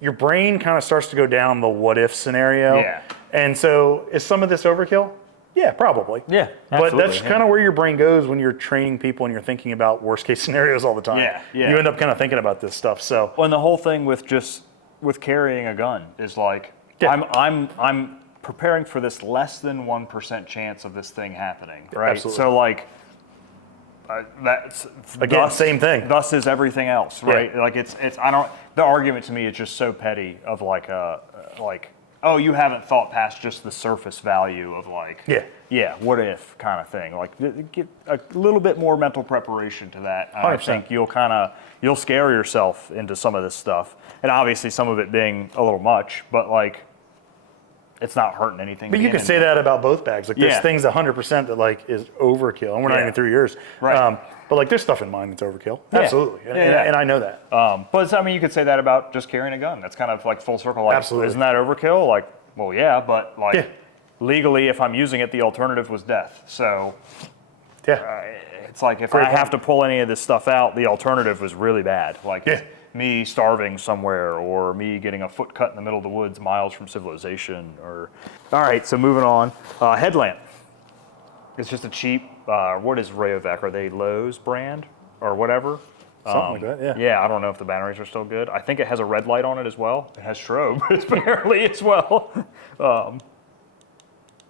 your brain kind of starts to go down the what if scenario. Yeah. And so is some of this overkill? Yeah, probably. Yeah, but that's kind of where your brain goes when you're training people and you're thinking about worst case scenarios all the time. Yeah. You end up kind of thinking about this stuff. So. Well, and the whole thing with carrying a gun is like I'm preparing for this less than 1% chance of this thing happening, right? Absolutely. So like that's again same thing. Thus is everything else, right? Like it's the argument to me is just so petty of like oh, you haven't thought past just the surface value of like, what if kind of thing. Like, get a little bit more mental preparation to that. I think you'll scare yourself into some of this stuff. And obviously some of it being a little much, but like, it's not hurting anything. But you can say that about both bags. Like, there's things 100% that like is overkill, and we're not even through yours. Right. But like, there's stuff in mine that's overkill. Absolutely. And I know that. But I mean, you could say that about just carrying a gun. That's kind of like full circle. Like, absolutely. Isn't that overkill? Like, well, yeah, but like legally, if I'm using it, the alternative was death. So it's like if I have to pull any of this stuff out, the alternative was really bad. Like me starving somewhere or me getting a foot cut in the middle of the woods miles from civilization. All right, so moving on. Headlamp. It's just a cheap, what is Rayovac? Are they Lowe's brand or whatever? Something like that, Yeah, I don't know if the batteries are still good. I think it has a red light on it as well. It has strobe apparently as well.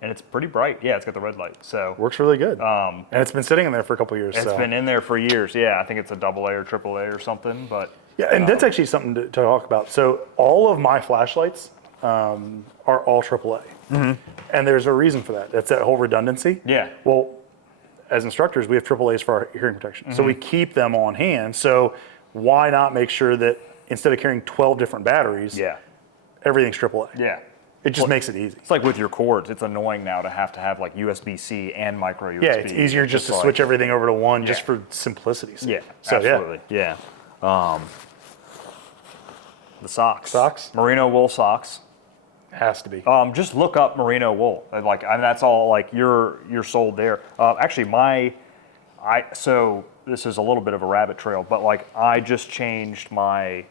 And it's pretty bright. Yeah, it's got the red light. So works really good. And it's been sitting in there for a couple of years. It's been in there for years. Yeah, I think it's a AA or AAA or something. But and that's actually something to talk about. So all of my flashlights are all AAA. Mm-hmm. And there's a reason for that. That's that whole redundancy. Yeah. Well, as instructors, we have AAAs for our hearing protection. Mm-hmm. So we keep them on hand. So why not make sure that instead of carrying 12 different batteries, everything's AAA? Yeah. It just makes it easy. It's like with your cords. It's annoying now to have like USB-C and micro USB. Yeah, it's easier just to switch everything over to one just for simplicity's sake. Yeah, so, absolutely. Yeah. The socks. Socks? Merino wool socks. Has to be. Just look up merino wool. Like, and that's all. Like, you're sold there. Actually, so this is a little bit of a rabbit trail, but like I just changed my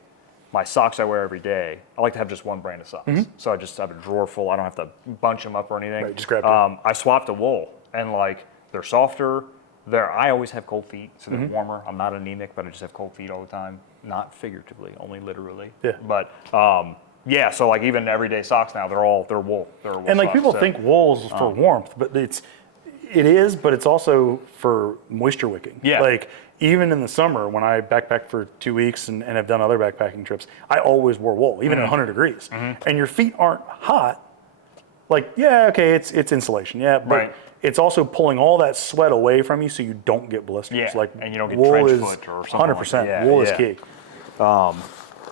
socks I wear every day. I like to have just one brand of socks, so I just have a drawer full. I don't have to bunch them up or anything. Right, just grab it. I swapped to wool, and like they're softer. I always have cold feet, so they're warmer. I'm not anemic, but I just have cold feet all the time. Not figuratively, only literally. Yeah. But so like even everyday socks now, they're wool. They're wool and like socks, people think wool's for warmth, but it is, but it's also for moisture wicking. Yeah. Like even in the summer when I backpack for 2 weeks and have done other backpacking trips, I always wore wool, even at 100 degrees. And your feet aren't hot. Like, it's insulation, but it's also pulling all that sweat away from you so you don't get blisters. Yeah, like, and you don't get wool trench is foot or something 100%. like that. Wool is key. I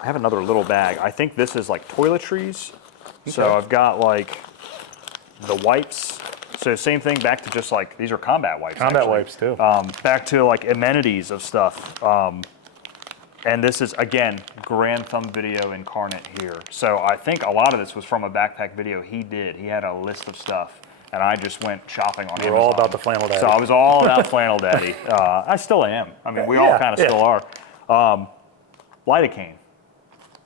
have another little bag. I think this is like toiletries. Okay. So I've got like the wipes. So same thing, back to just like, these are combat wipes. Combat wipes too. Back to like amenities of stuff. And this is, again, Grand Thumb Video incarnate here. So I think a lot of this was from a backpack video he did. He had a list of stuff, and I just went shopping on Amazon. We're all about the flannel daddy. So I was all about flannel daddy. I still am. I mean, we all kind of still are. Lidocaine.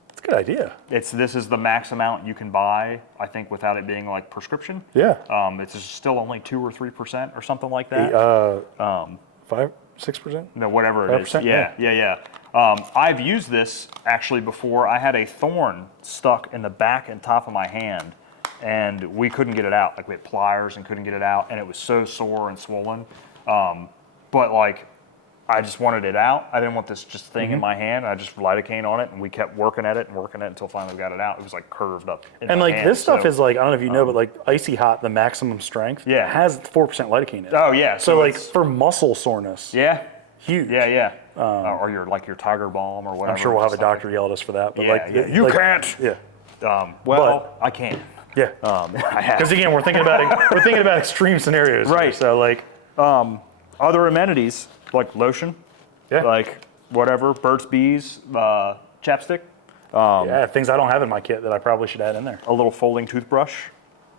That's a good idea. This is the max amount you can buy, I think, without it being like prescription. Yeah. It's still only 2 or 3% or something like that. 5-6%? No, whatever it is. 5%? Yeah. I've used this actually before. I had a thorn stuck in the back and top of my hand, and we couldn't get it out. Like we had pliers and couldn't get it out, and it was so sore and swollen. But like, I just wanted it out. I didn't want this just thing in my hand. I just lidocaine on it, and we kept working at it until finally we got it out. It was like curved up in And my like hand, this stuff so- is like, I don't know if you know, but like Icy Hot, the maximum strength, Yeah. has 4% lidocaine in it. Oh yeah. So like it's- for muscle soreness, yeah, huge. yeah. Or your Tiger Balm or whatever. I'm sure we'll have a just like- doctor yell at us for that. But Yeah, like, yeah. You like, can't. Yeah. Well, I can. Yeah. I have. Because again, we're thinking about extreme scenarios. Here. Right. So like, Other amenities like lotion, yeah. like whatever, Burt's Bees, chapstick, yeah, things I don't have in my kit that I probably should add in there. a little folding toothbrush,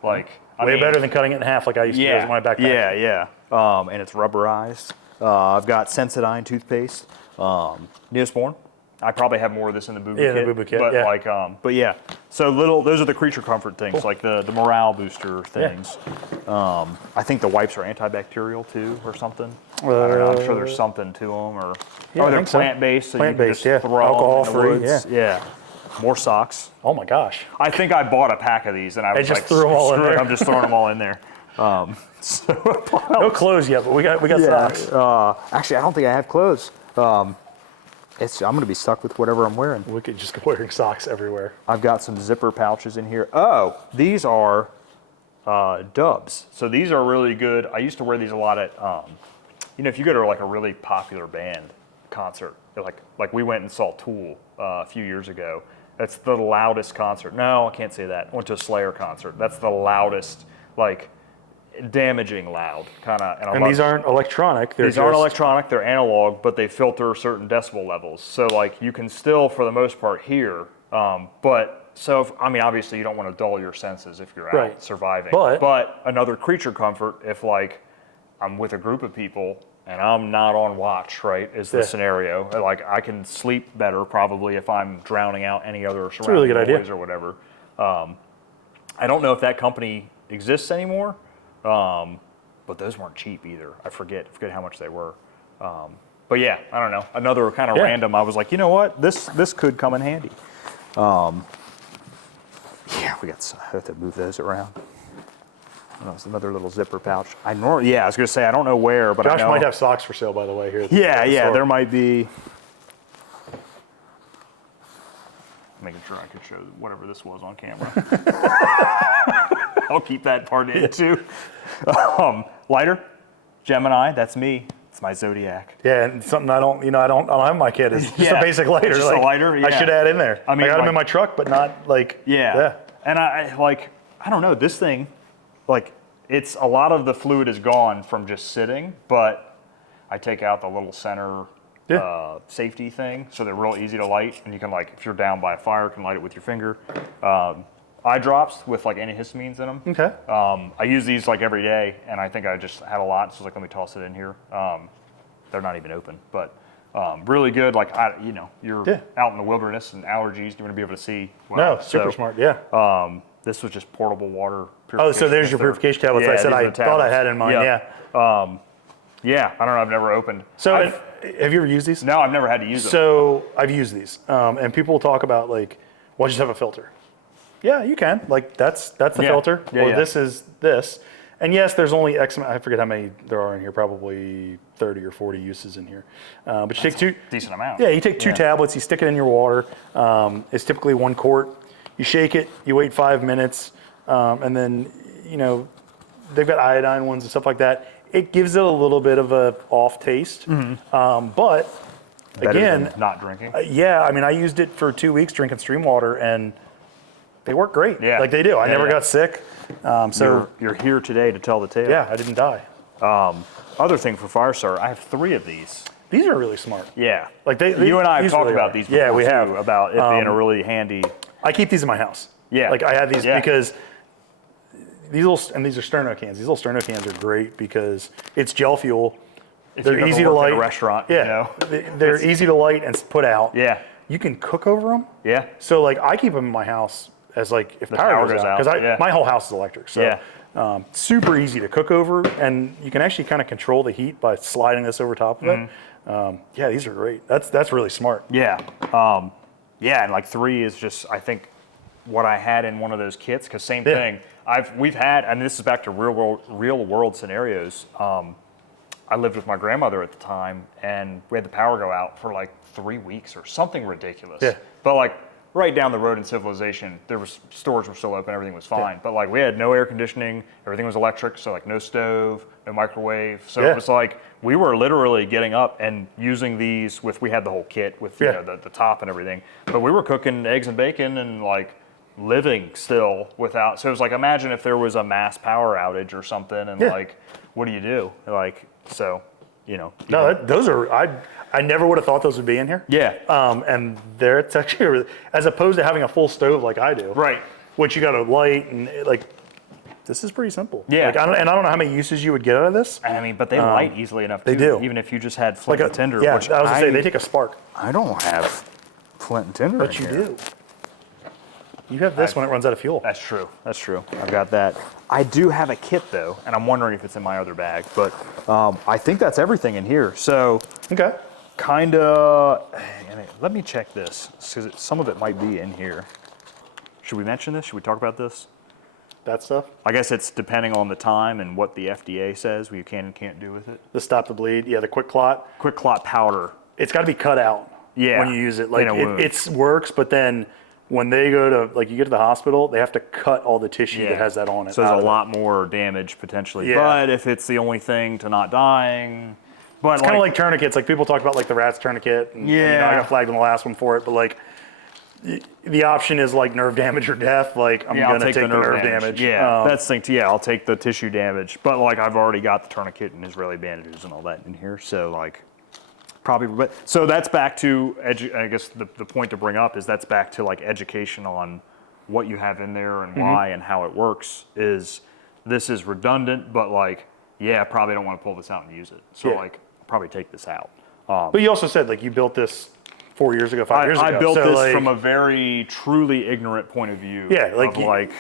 like I Way mean, better than cutting it in half like I used to do Yeah, with my backpack. yeah. And it's rubberized. I've got Sensodyne toothpaste, Neosporin. I probably have more of this in the Boo Boo Yeah, kit. the Boo Boo kit, But yeah. like, but yeah. So those are the creature comfort things, like the morale booster things. I think the wipes are antibacterial too, or something. I don't know. I'm sure there's something to them, or Yeah, I they're think so. plant-based, so Plant-based, you yeah. can just throw them in the Alcohol-free, woods. Yeah. More socks. Oh my gosh. I think I bought a pack of these, and I was just like, threw 'em all in screw it, there. I'm just throwing them all in there. No clothes yet, but we got socks. Actually, I don't think I have clothes. I'm going to be stuck with whatever I'm wearing. We could just go wearing socks everywhere. I've got some zipper pouches in here. Oh, these are Dubs. So these are really good. I used to wear these a lot at, if you go to like a really popular band concert, like we went and saw Tool a few years ago. That's the loudest concert. No, I can't say that. I went to a Slayer concert. That's the loudest, like damaging loud kind of. And these aren't electronic. These aren't electronic, they're analog, but they filter certain decibel levels. So like you can still, for the most part, hear. Obviously you don't want to dull your senses if you're out surviving. But another creature comfort, if like I'm with a group of people and I'm not on watch, right, is the scenario. Like I can sleep better probably if I'm drowning out any other surrounding really good noise idea. or whatever. I don't know if that company exists anymore. But those weren't cheap either. I forget how much they were. But yeah, I don't know. Another kind of random. I was like, you know what? This could come in handy. I have to move those around. Oh, it's another little zipper pouch. I was gonna say I don't know where, but Josh I know. might have socks for sale, by the way. Here. Yeah, there might be. Making sure I could show whatever this was on camera. I'll keep that part in too. Lighter, Gemini. That's me. It's my Zodiac. Yeah, and something I don't have in my kit is just a basic lighter. It's just a lighter, I should add in there. I mean, I got them like- in my truck, but not like. Yeah. And I don't know, this thing, like it's a lot of the fluid is gone from just sitting, but I take out the little center safety thing, so they're real easy to light, and you can if you're down by a fire, can light it with your finger. Eye drops with antihistamines in them. Okay. I use these every day, and I think I just had a lot, so let me toss it in here. They're not even open, but really good. You're out in the wilderness and allergies, you want to be able to see. Well, no, super smart. Yeah. This was just portable water purification. Oh, so there's your purification tablets. Yeah, I said these are I the thought I tablets. had in mind. Yeah. Yeah, I don't know. I've never opened. So have you ever used these? No, I've never had to use them. So I've used these, and people will talk about well, just have a filter. Yeah, you can. That's the filter. Yeah, or yeah. this is this. And yes, there's only X amount. I forget how many there are in here. Probably 30 or 40 uses in here. But you take two. Decent amount. Yeah, you take two tablets. You stick it in your water. It's typically 1 quart. You shake it. You wait 5 minutes, and then they've got iodine ones and stuff like that. It gives it a little bit of a off taste, but Better again, than not drinking. I used it for 2 weeks drinking stream water, and they work great. Yeah. Like they do. I never yeah. got sick. So You're here today to tell the tale. yeah, I didn't die. Other thing for fire starter, I have 3 of these. These are really smart. Yeah. They You and I have these talked really about are. these before, Yeah, we have. too, about it being a really handy. I keep these in my house. Yeah. I have these Yeah. because these are sterno cans. These little sterno cans are great because it's gel fuel. If They're you've ever easy to worked at light. a restaurant, Yeah. They're easy to light and put out. Yeah. You can cook over them. Yeah. So I keep them in my house as if the power power goes goes out, because yeah. my whole house is electric. So Yeah. super easy to cook over, and you can actually kind of control the heat by sliding this over top of it. Yeah, these are great. That's really smart. Yeah. And 3 is just, I think, what I had in one of those kits, because same thing. We've had, and this is back to real world scenarios. I lived with my grandmother at the time, and we had the power go out for like 3 weeks or something ridiculous. Yeah. But like right down the road in civilization, stores were still open, everything was fine. But like we had no air conditioning, everything was electric, so like no stove, no microwave. So it was like we were literally getting up and using these we had the whole kit with you know, the top and everything. But we were cooking eggs and bacon and like living still without. So it was like, imagine if there was a mass power outage or something, and like, what do you do? Like, so, you know. No, those are, I never would have thought those would be in here. Yeah. And there it's actually, as opposed to having a full stove like I do. Right. Which you got to light and like, this is pretty simple. Yeah. Like, I don't know how many uses you would get out of this. I mean, but they light easily enough too. They do. Even if you just had flint Like and tinder. Yeah, which I was going to say, they take a spark. I don't have flint and tinder But in you here. do. You have this when it runs out of fuel. That's true. That's true. I've got that. I do have a kit though, and I'm wondering if it's in my other bag. But I think that's everything in here. So Okay. kind of. Let me check this because some of it might be in here. Should we mention this? Should we talk about this? That stuff. I guess it's depending on the time and what the FDA says what you can and can't do with it. The stop the bleed. Yeah, the quick clot. Quick clot powder. It's got to be cut out. Yeah. When you use it, like In a wound. it works, but then when they go to like you get to the hospital, they have to cut all the tissue that has that on it. So there's a lot more damage potentially. Yeah. But if it's the only thing to not dying, but It's kind of like tourniquets. Like people talk about like the rat's tourniquet. And, you know, I got flagged on the last one for it, but like the option is like nerve damage or death. Like I'm gonna take the nerve damage. Yeah, that's the thing. Yeah, I'll take the tissue damage. But like I've already got the tourniquet and Israeli bandages and all that in here. So like probably. But so that's back to I guess the point to bring up is that's back to like education on what you have in there and why and how it works. Is this is redundant, but like I probably don't want to pull this out and use it. So like I'll probably take this out. But you also said like you built this 4 years ago, 5 years ago. I built so, this like, from a very truly ignorant point of view. Yeah, like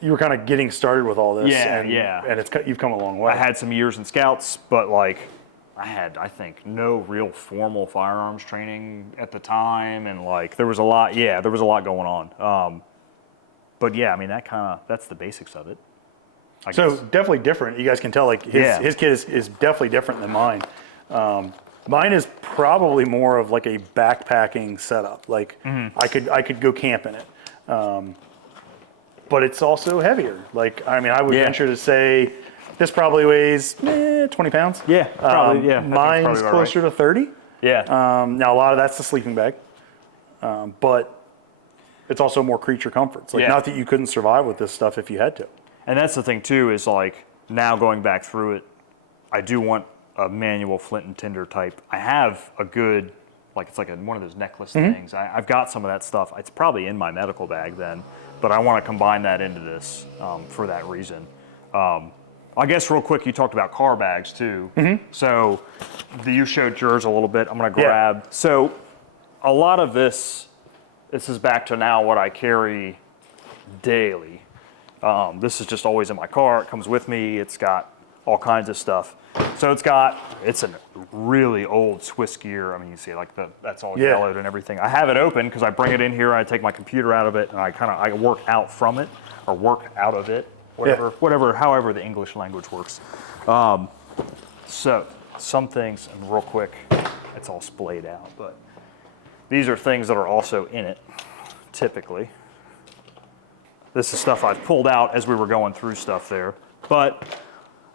you were kind of getting started with all this. Yeah, and, yeah. And you've come a long way. I had some years in scouts, but like I had, I think, no real formal firearms training at the time, and like there was a lot. Yeah, there was a lot going on. But yeah, I mean that's the basics of it. I So guess. definitely different. You guys can tell like his kit is definitely different than mine. Mine is probably more of like a backpacking setup. Like I could go camp in it, but it's also heavier. Like I mean, I would venture to say this probably weighs 20 pounds. Yeah, probably. Yeah, mine's closer to 30. Yeah. Now a lot of that's the sleeping bag, but it's also more creature comforts. Like not that you couldn't survive with this stuff if you had to. And that's the thing too, is like now going back through it, I do want a manual flint and tinder type. I have a good, like it's like one of those necklace things. I've got some of that stuff. It's probably in my medical bag then, but I want to combine that into this for that reason. I guess real quick, you talked about car bags too. So you showed yours a little bit. I'm gonna grab, so a lot of this is back to now what I carry daily. This is just always in my car. It comes with me. It's got all kinds of stuff. So it's a really old Swiss gear. I mean, you see like that's all yellowed and everything. I have it open because I bring it in here. I take my computer out of it and I work out from it or work out of it, however the English language works. So some things, and real quick, it's all splayed out, but these are things that are also in it, typically. This is stuff I've pulled out as we were going through stuff there, but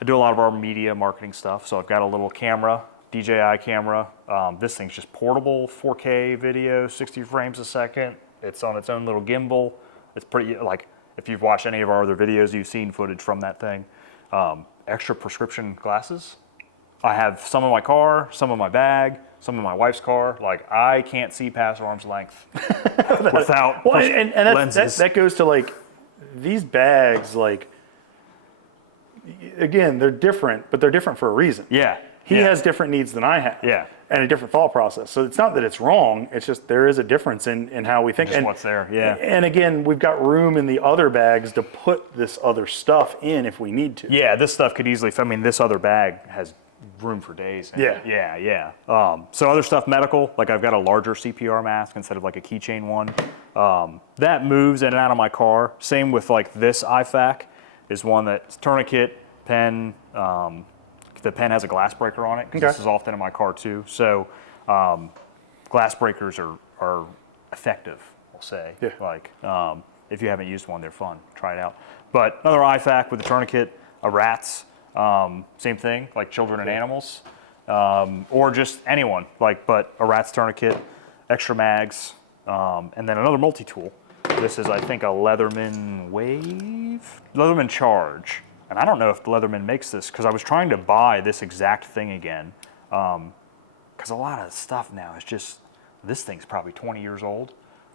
I do a lot of our media marketing stuff. So I've got a little camera, DJI camera. This thing's just portable, 4K video, 60 frames a second. It's on its own little gimbal. It's pretty, like, if you've watched any of our other videos, you've seen footage from that thing. Extra prescription glasses. I have some in my car, some in my bag, some in my wife's car. Like, I can't see past arm's length without lenses. That goes to like, these bags, like, again, they're different, but they're different for a reason. Yeah. He has different needs than I have. Yeah. And a different thought process. So it's not that it's wrong, it's just there is a difference in how we think. Just what's there, yeah. And again, we've got room in the other bags to put this other stuff in if we need to. Yeah, this stuff could easily, I mean, this other bag has room for days. Yeah. So other stuff, medical, like I've got a larger CPR mask instead of like a keychain one. That moves in and out of my car. Same with like this IFAK is one that's tourniquet, pen, the pen has a glass breaker on it, because Okay. this is often in my car too. So glass breakers are effective, we'll say. Yeah. Like, if you haven't used one, they're fun. Try it out. But another IFAK with a tourniquet, a rats, same thing, like children and animals, or just anyone, like, but a rats tourniquet, extra mags, and then another multi-tool. This is, I think, a Leatherman Leatherman Charge. And I don't know if Leatherman makes this, because I was trying to buy this exact thing again. Because a lot of stuff now is just, this thing's probably 20 years old.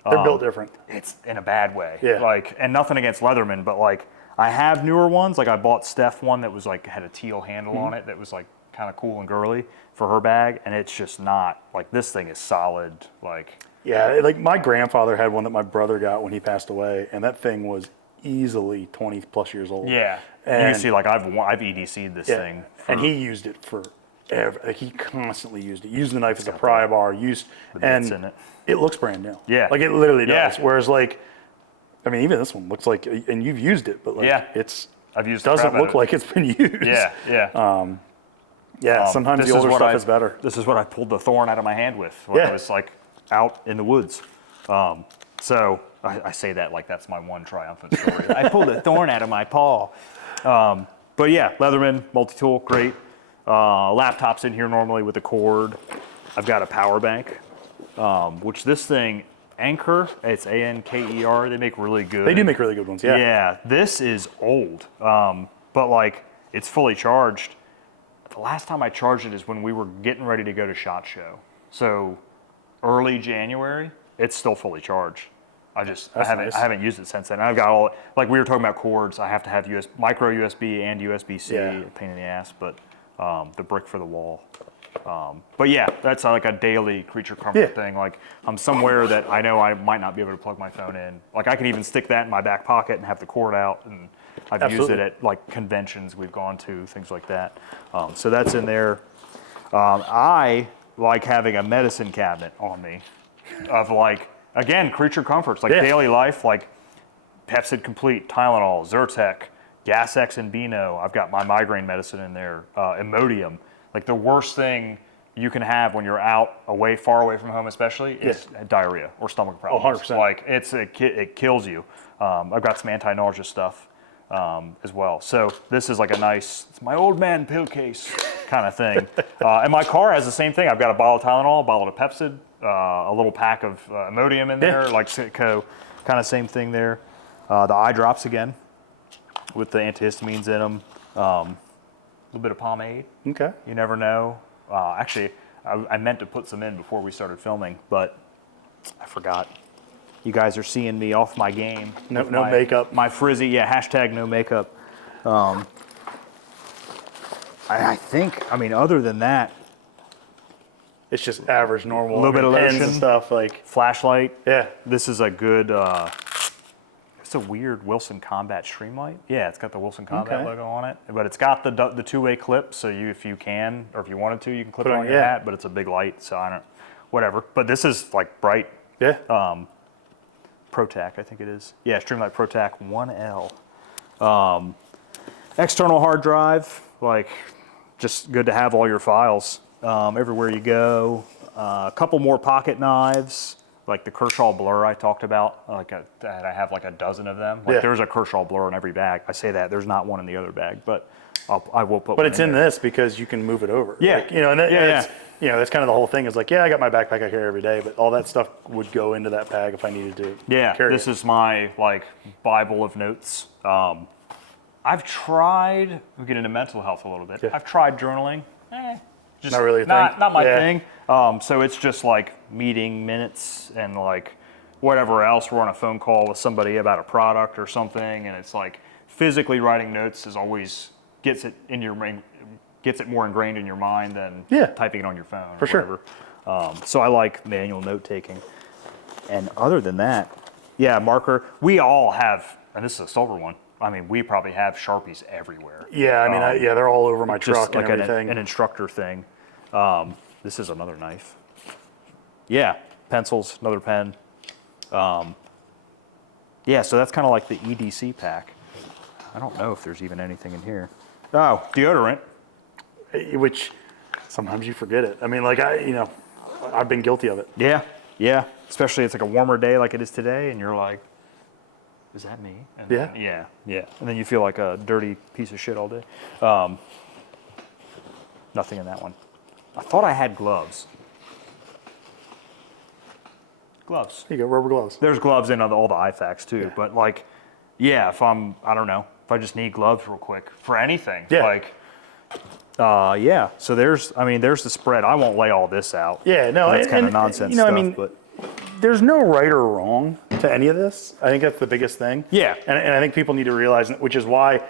They're built different. It's in a bad way. Yeah. Like, and nothing against Leatherman, but like, I have newer ones. Like, I bought Steph one that was like, had a teal handle on it that was like kind of cool and girly for her bag. And it's just not, like, this thing is solid. Like, Yeah, like my grandfather had one that my brother got when he passed away, and that thing was easily 20 plus years old. yeah. You And- can see, like, I've EDC'd this thing. And he used it forever. Like, he constantly used it. Used the knife as a pry bar. bits in it. It looks brand new. Yeah. Like, it literally does. Yeah. Whereas, like, I mean, even this one looks like, and you've used it, but like, Yeah. I've used the doesn't crap out look of it. like it's been used. Yeah, yeah. Yeah. Sometimes This the is older what stuff is better. This is what I pulled the thorn out of my hand with when Yeah. I was like out in the woods. So I say that like that's my one triumphant story. I pulled a thorn out of my paw. But yeah, Leatherman, multi-tool, great. Laptops in here normally with a cord. I've got a power bank, which this thing, Anker, it's Anker, they make really good. They do make really good ones. Yeah. Yeah, this is old, but like it's fully charged. The last time I charged it is when we were getting ready to go to SHOT Show. So early January, it's still fully charged. I nice. haven't used it since then. I've got all, like we were talking about cords, I have to have micro USB and USB-C, Yeah. a pain in the ass, but the brick for the wall. But yeah, that's like a daily creature comfort thing. Like I'm somewhere that I know I might not be able to plug my phone in. Like I could even stick that in my back pocket and have the cord out, and I've used Absolutely. it at like conventions we've gone to, things like that. So that's in there. I like having a medicine cabinet on me of like, again, creature comforts, like daily life, like Pepcid Complete, Tylenol, Zyrtec, Gas-X and Beano. I've got my migraine medicine in there, Imodium. Like the worst thing you can have when you're out, far away from home especially, is diarrhea or stomach problems. 100%. Like it kills you. I've got some anti-nausea stuff as well. So this is like a nice, it's my old man pill case kind of thing. And my car has the same thing. I've got a bottle of Tylenol, a bottle of Pepcid, a little pack of Imodium in there, like Citco, kind of same thing there. The eye drops again with the antihistamines in them. A little bit of pomade. Okay. You never know. Actually, I meant to put some in before we started filming, but I forgot. You guys are seeing me off my game. No with my makeup. My frizzy, hashtag no makeup. I think, other than that, It's just average, normal. A little bit of pens lotion. and stuff. Like, flashlight. yeah. This is a good, it's a weird Wilson Combat Streamlight. Yeah, it's got the Wilson Combat Okay. logo on it, but it's got the two-way clip, so if you can, or if you wanted to, you can clip it on your yeah. hat, but it's a big light, so I don't, whatever. But this is like bright Yeah. ProTac, I think it is. Yeah, Streamlight ProTac 1L. External hard drive, like just good to have all your files everywhere you go. A couple more pocket knives, like the Kershaw Blur I talked about. That I have like a dozen of them. Like there's a Kershaw Blur in every bag. I say that there's not one in the other bag, but I will put. But one it's in there. this because you can move it over. Yeah. Like, and that's, that's kind of the whole thing is like, I got my backpack I carry every day, but all that stuff would go into that bag if I needed to carry this it. is my like Bible of notes. I've tried, we get into mental health a little bit. Yeah. I've tried journaling. Just Not really a thing. Not my thing. So it's just like meeting minutes and like whatever else. We're on a phone call with somebody about a product or something, and it's like physically writing notes is always gets it more ingrained in your mind than typing it on your phone or sure. whatever. So I like manual note taking. And other than that, marker. We all have, and this is a silver one. We probably have Sharpies everywhere. Yeah, they're all over my truck and like everything. an instructor thing. This is another knife. Pencils, another pen. So that's kind of like the EDC pack. I don't know if there's even anything in here. Oh, deodorant. which sometimes you forget it. I mean, like I've been guilty of it. Yeah, yeah. Especially it's like a warmer day like it is today, and you're like, is that me? And Yeah. Yeah. And then you feel like a dirty piece of shit all day. Nothing in that one. I thought I had gloves. Gloves. Here you go, rubber gloves. There's gloves in all the IFAKs too, but like, yeah, if I don't know, if I just need gloves real quick for anything, like, yeah. So there's the spread. I won't lay all this out. Yeah, no, that's kind of nonsense stuff. But there's no right or wrong to any of this. I think that's the biggest thing. Yeah. And I think people need to realize, which is why,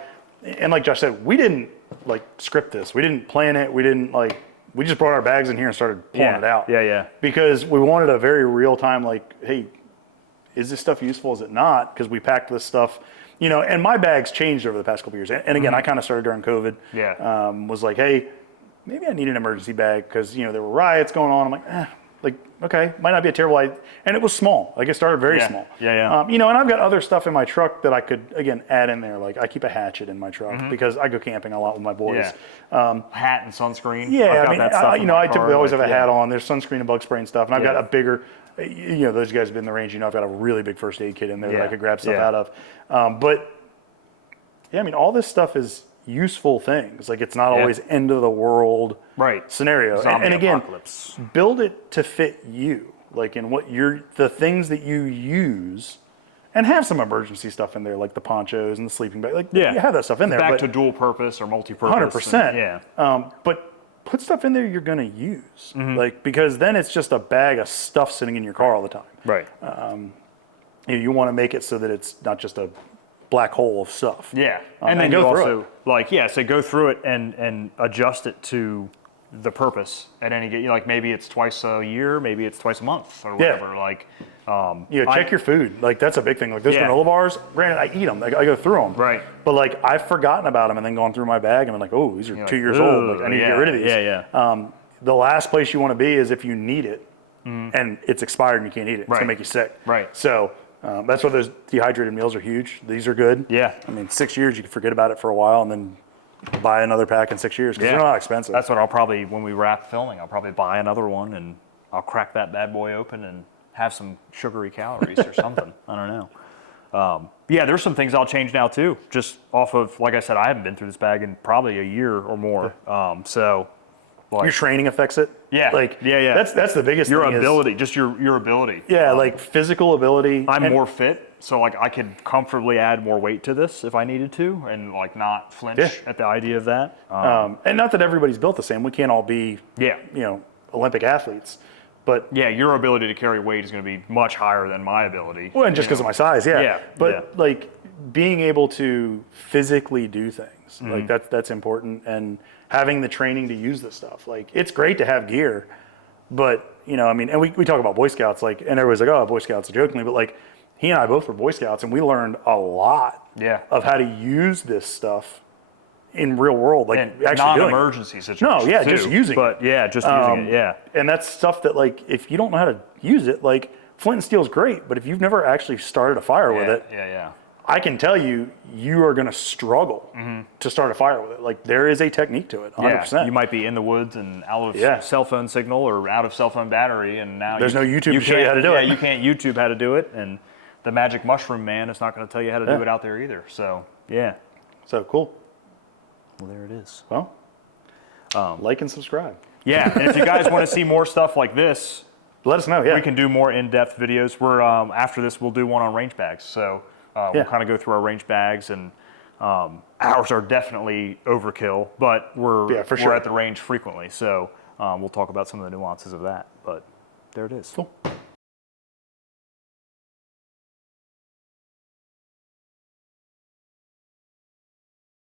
and like Josh said, we didn't like script this. We didn't plan it. We just brought our bags in here and started pulling it out. Yeah. Because we wanted a very real time, like, hey, is this stuff useful? Is it not? Because we packed this stuff, and my bags changed over the past couple years. And again, I kind of started during COVID. Yeah. Was like, hey, maybe I need an emergency bag because, there were riots going on. I'm like, okay, might not be a terrible idea. And it was small. Like, it started very small. Yeah. And I've got other stuff in my truck that I could, again, add in there. Like, I keep a hatchet in my truck because I go camping a lot with my boys. Yeah. Hat and sunscreen. Yeah, that stuff in my I typically car, always have a hat on. There's sunscreen and bug spray and stuff. And I've got Yeah. a bigger, those guys have been in the range, I've got a really big first aid kit in there that I could grab stuff out of. But, yeah, all this stuff is useful things. Like, it's not always end of the world scenario. And again, apocalypse. Build it to fit you, like in what the things that you use, and have some emergency stuff in there, like the ponchos and the sleeping bag. Like, you have that stuff in there. Back to dual purpose or multi-purpose. 100%. Yeah. But put stuff in there you're going to use, like, because then it's just a bag of stuff sitting in your car all the time. Right. You want to make it so that it's not just a black hole of stuff. Yeah, and then go you through also so go through it and adjust it to the purpose at any like maybe it's twice a year, maybe it's twice a month or whatever. Like, check your food. Like, that's a big thing. Like, those granola bars. Granted, I eat them. Like, I go through them. Right. But like, I've forgotten about them and then gone through my bag and been like, oh, these are 2 years old. Like, I need to get rid of these. Yeah. The last place you want to be is if you need it and it's expired and you can't eat it. It's gonna make you sick. Right. So. That's why those dehydrated meals are huge. These are good. Yeah. 6 years, you can forget about it for a while and then buy another pack in 6 years because they're not expensive. That's what I'll probably, when we wrap filming, I'll probably buy another one and I'll crack that bad boy open and have some sugary calories or something. I don't know. Yeah, there's some things I'll change now too, just off of, like I said, I haven't been through this bag in probably a year or more. Like, your training affects it. Yeah. That's the biggest your thing. Ability, just your ability. Yeah, like physical ability. I'm more fit, so like I could comfortably add more weight to this if I needed to, and like not flinch at the idea of that. And not that everybody's built the same. We can't all be Olympic athletes, but your ability to carry weight is going to be much higher than my ability. Well, and just because of my size, but like being able to physically do things, like that's important, and having the training to use this stuff. Like, it's great to have gear, but and we talk about Boy Scouts, like, and everybody's like, oh, Boy Scouts, jokingly, but like, he and I both were Boy Scouts, and we learned a lot of how to use this stuff in real world, like, and actually doing non-emergency situations. No, too, just using but it. Just using it, And that's stuff that, like, if you don't know how to use it, like, flint and steel is great, but if you've never actually started a fire with it, I can tell you, you are going to struggle to start a fire with it. Like, there is a technique to it, 100%. Yeah, you might be in the woods and out of cell phone signal or out of cell phone battery, and now there's no YouTube to show you how to do it. Yeah, you can't YouTube how to do it, and the magic mushroom man is not going to tell you how to do it out there either. So, So, cool. Well, there it is. Well, like and subscribe. Yeah, and if you guys want to see more stuff like this, let us know. We can do more in-depth videos. We're after this, we'll do one on range bags. So we'll kind of go through our range bags, and ours are definitely overkill, but we're at the range frequently. So we'll talk about some of the nuances of that. But there it is. Cool.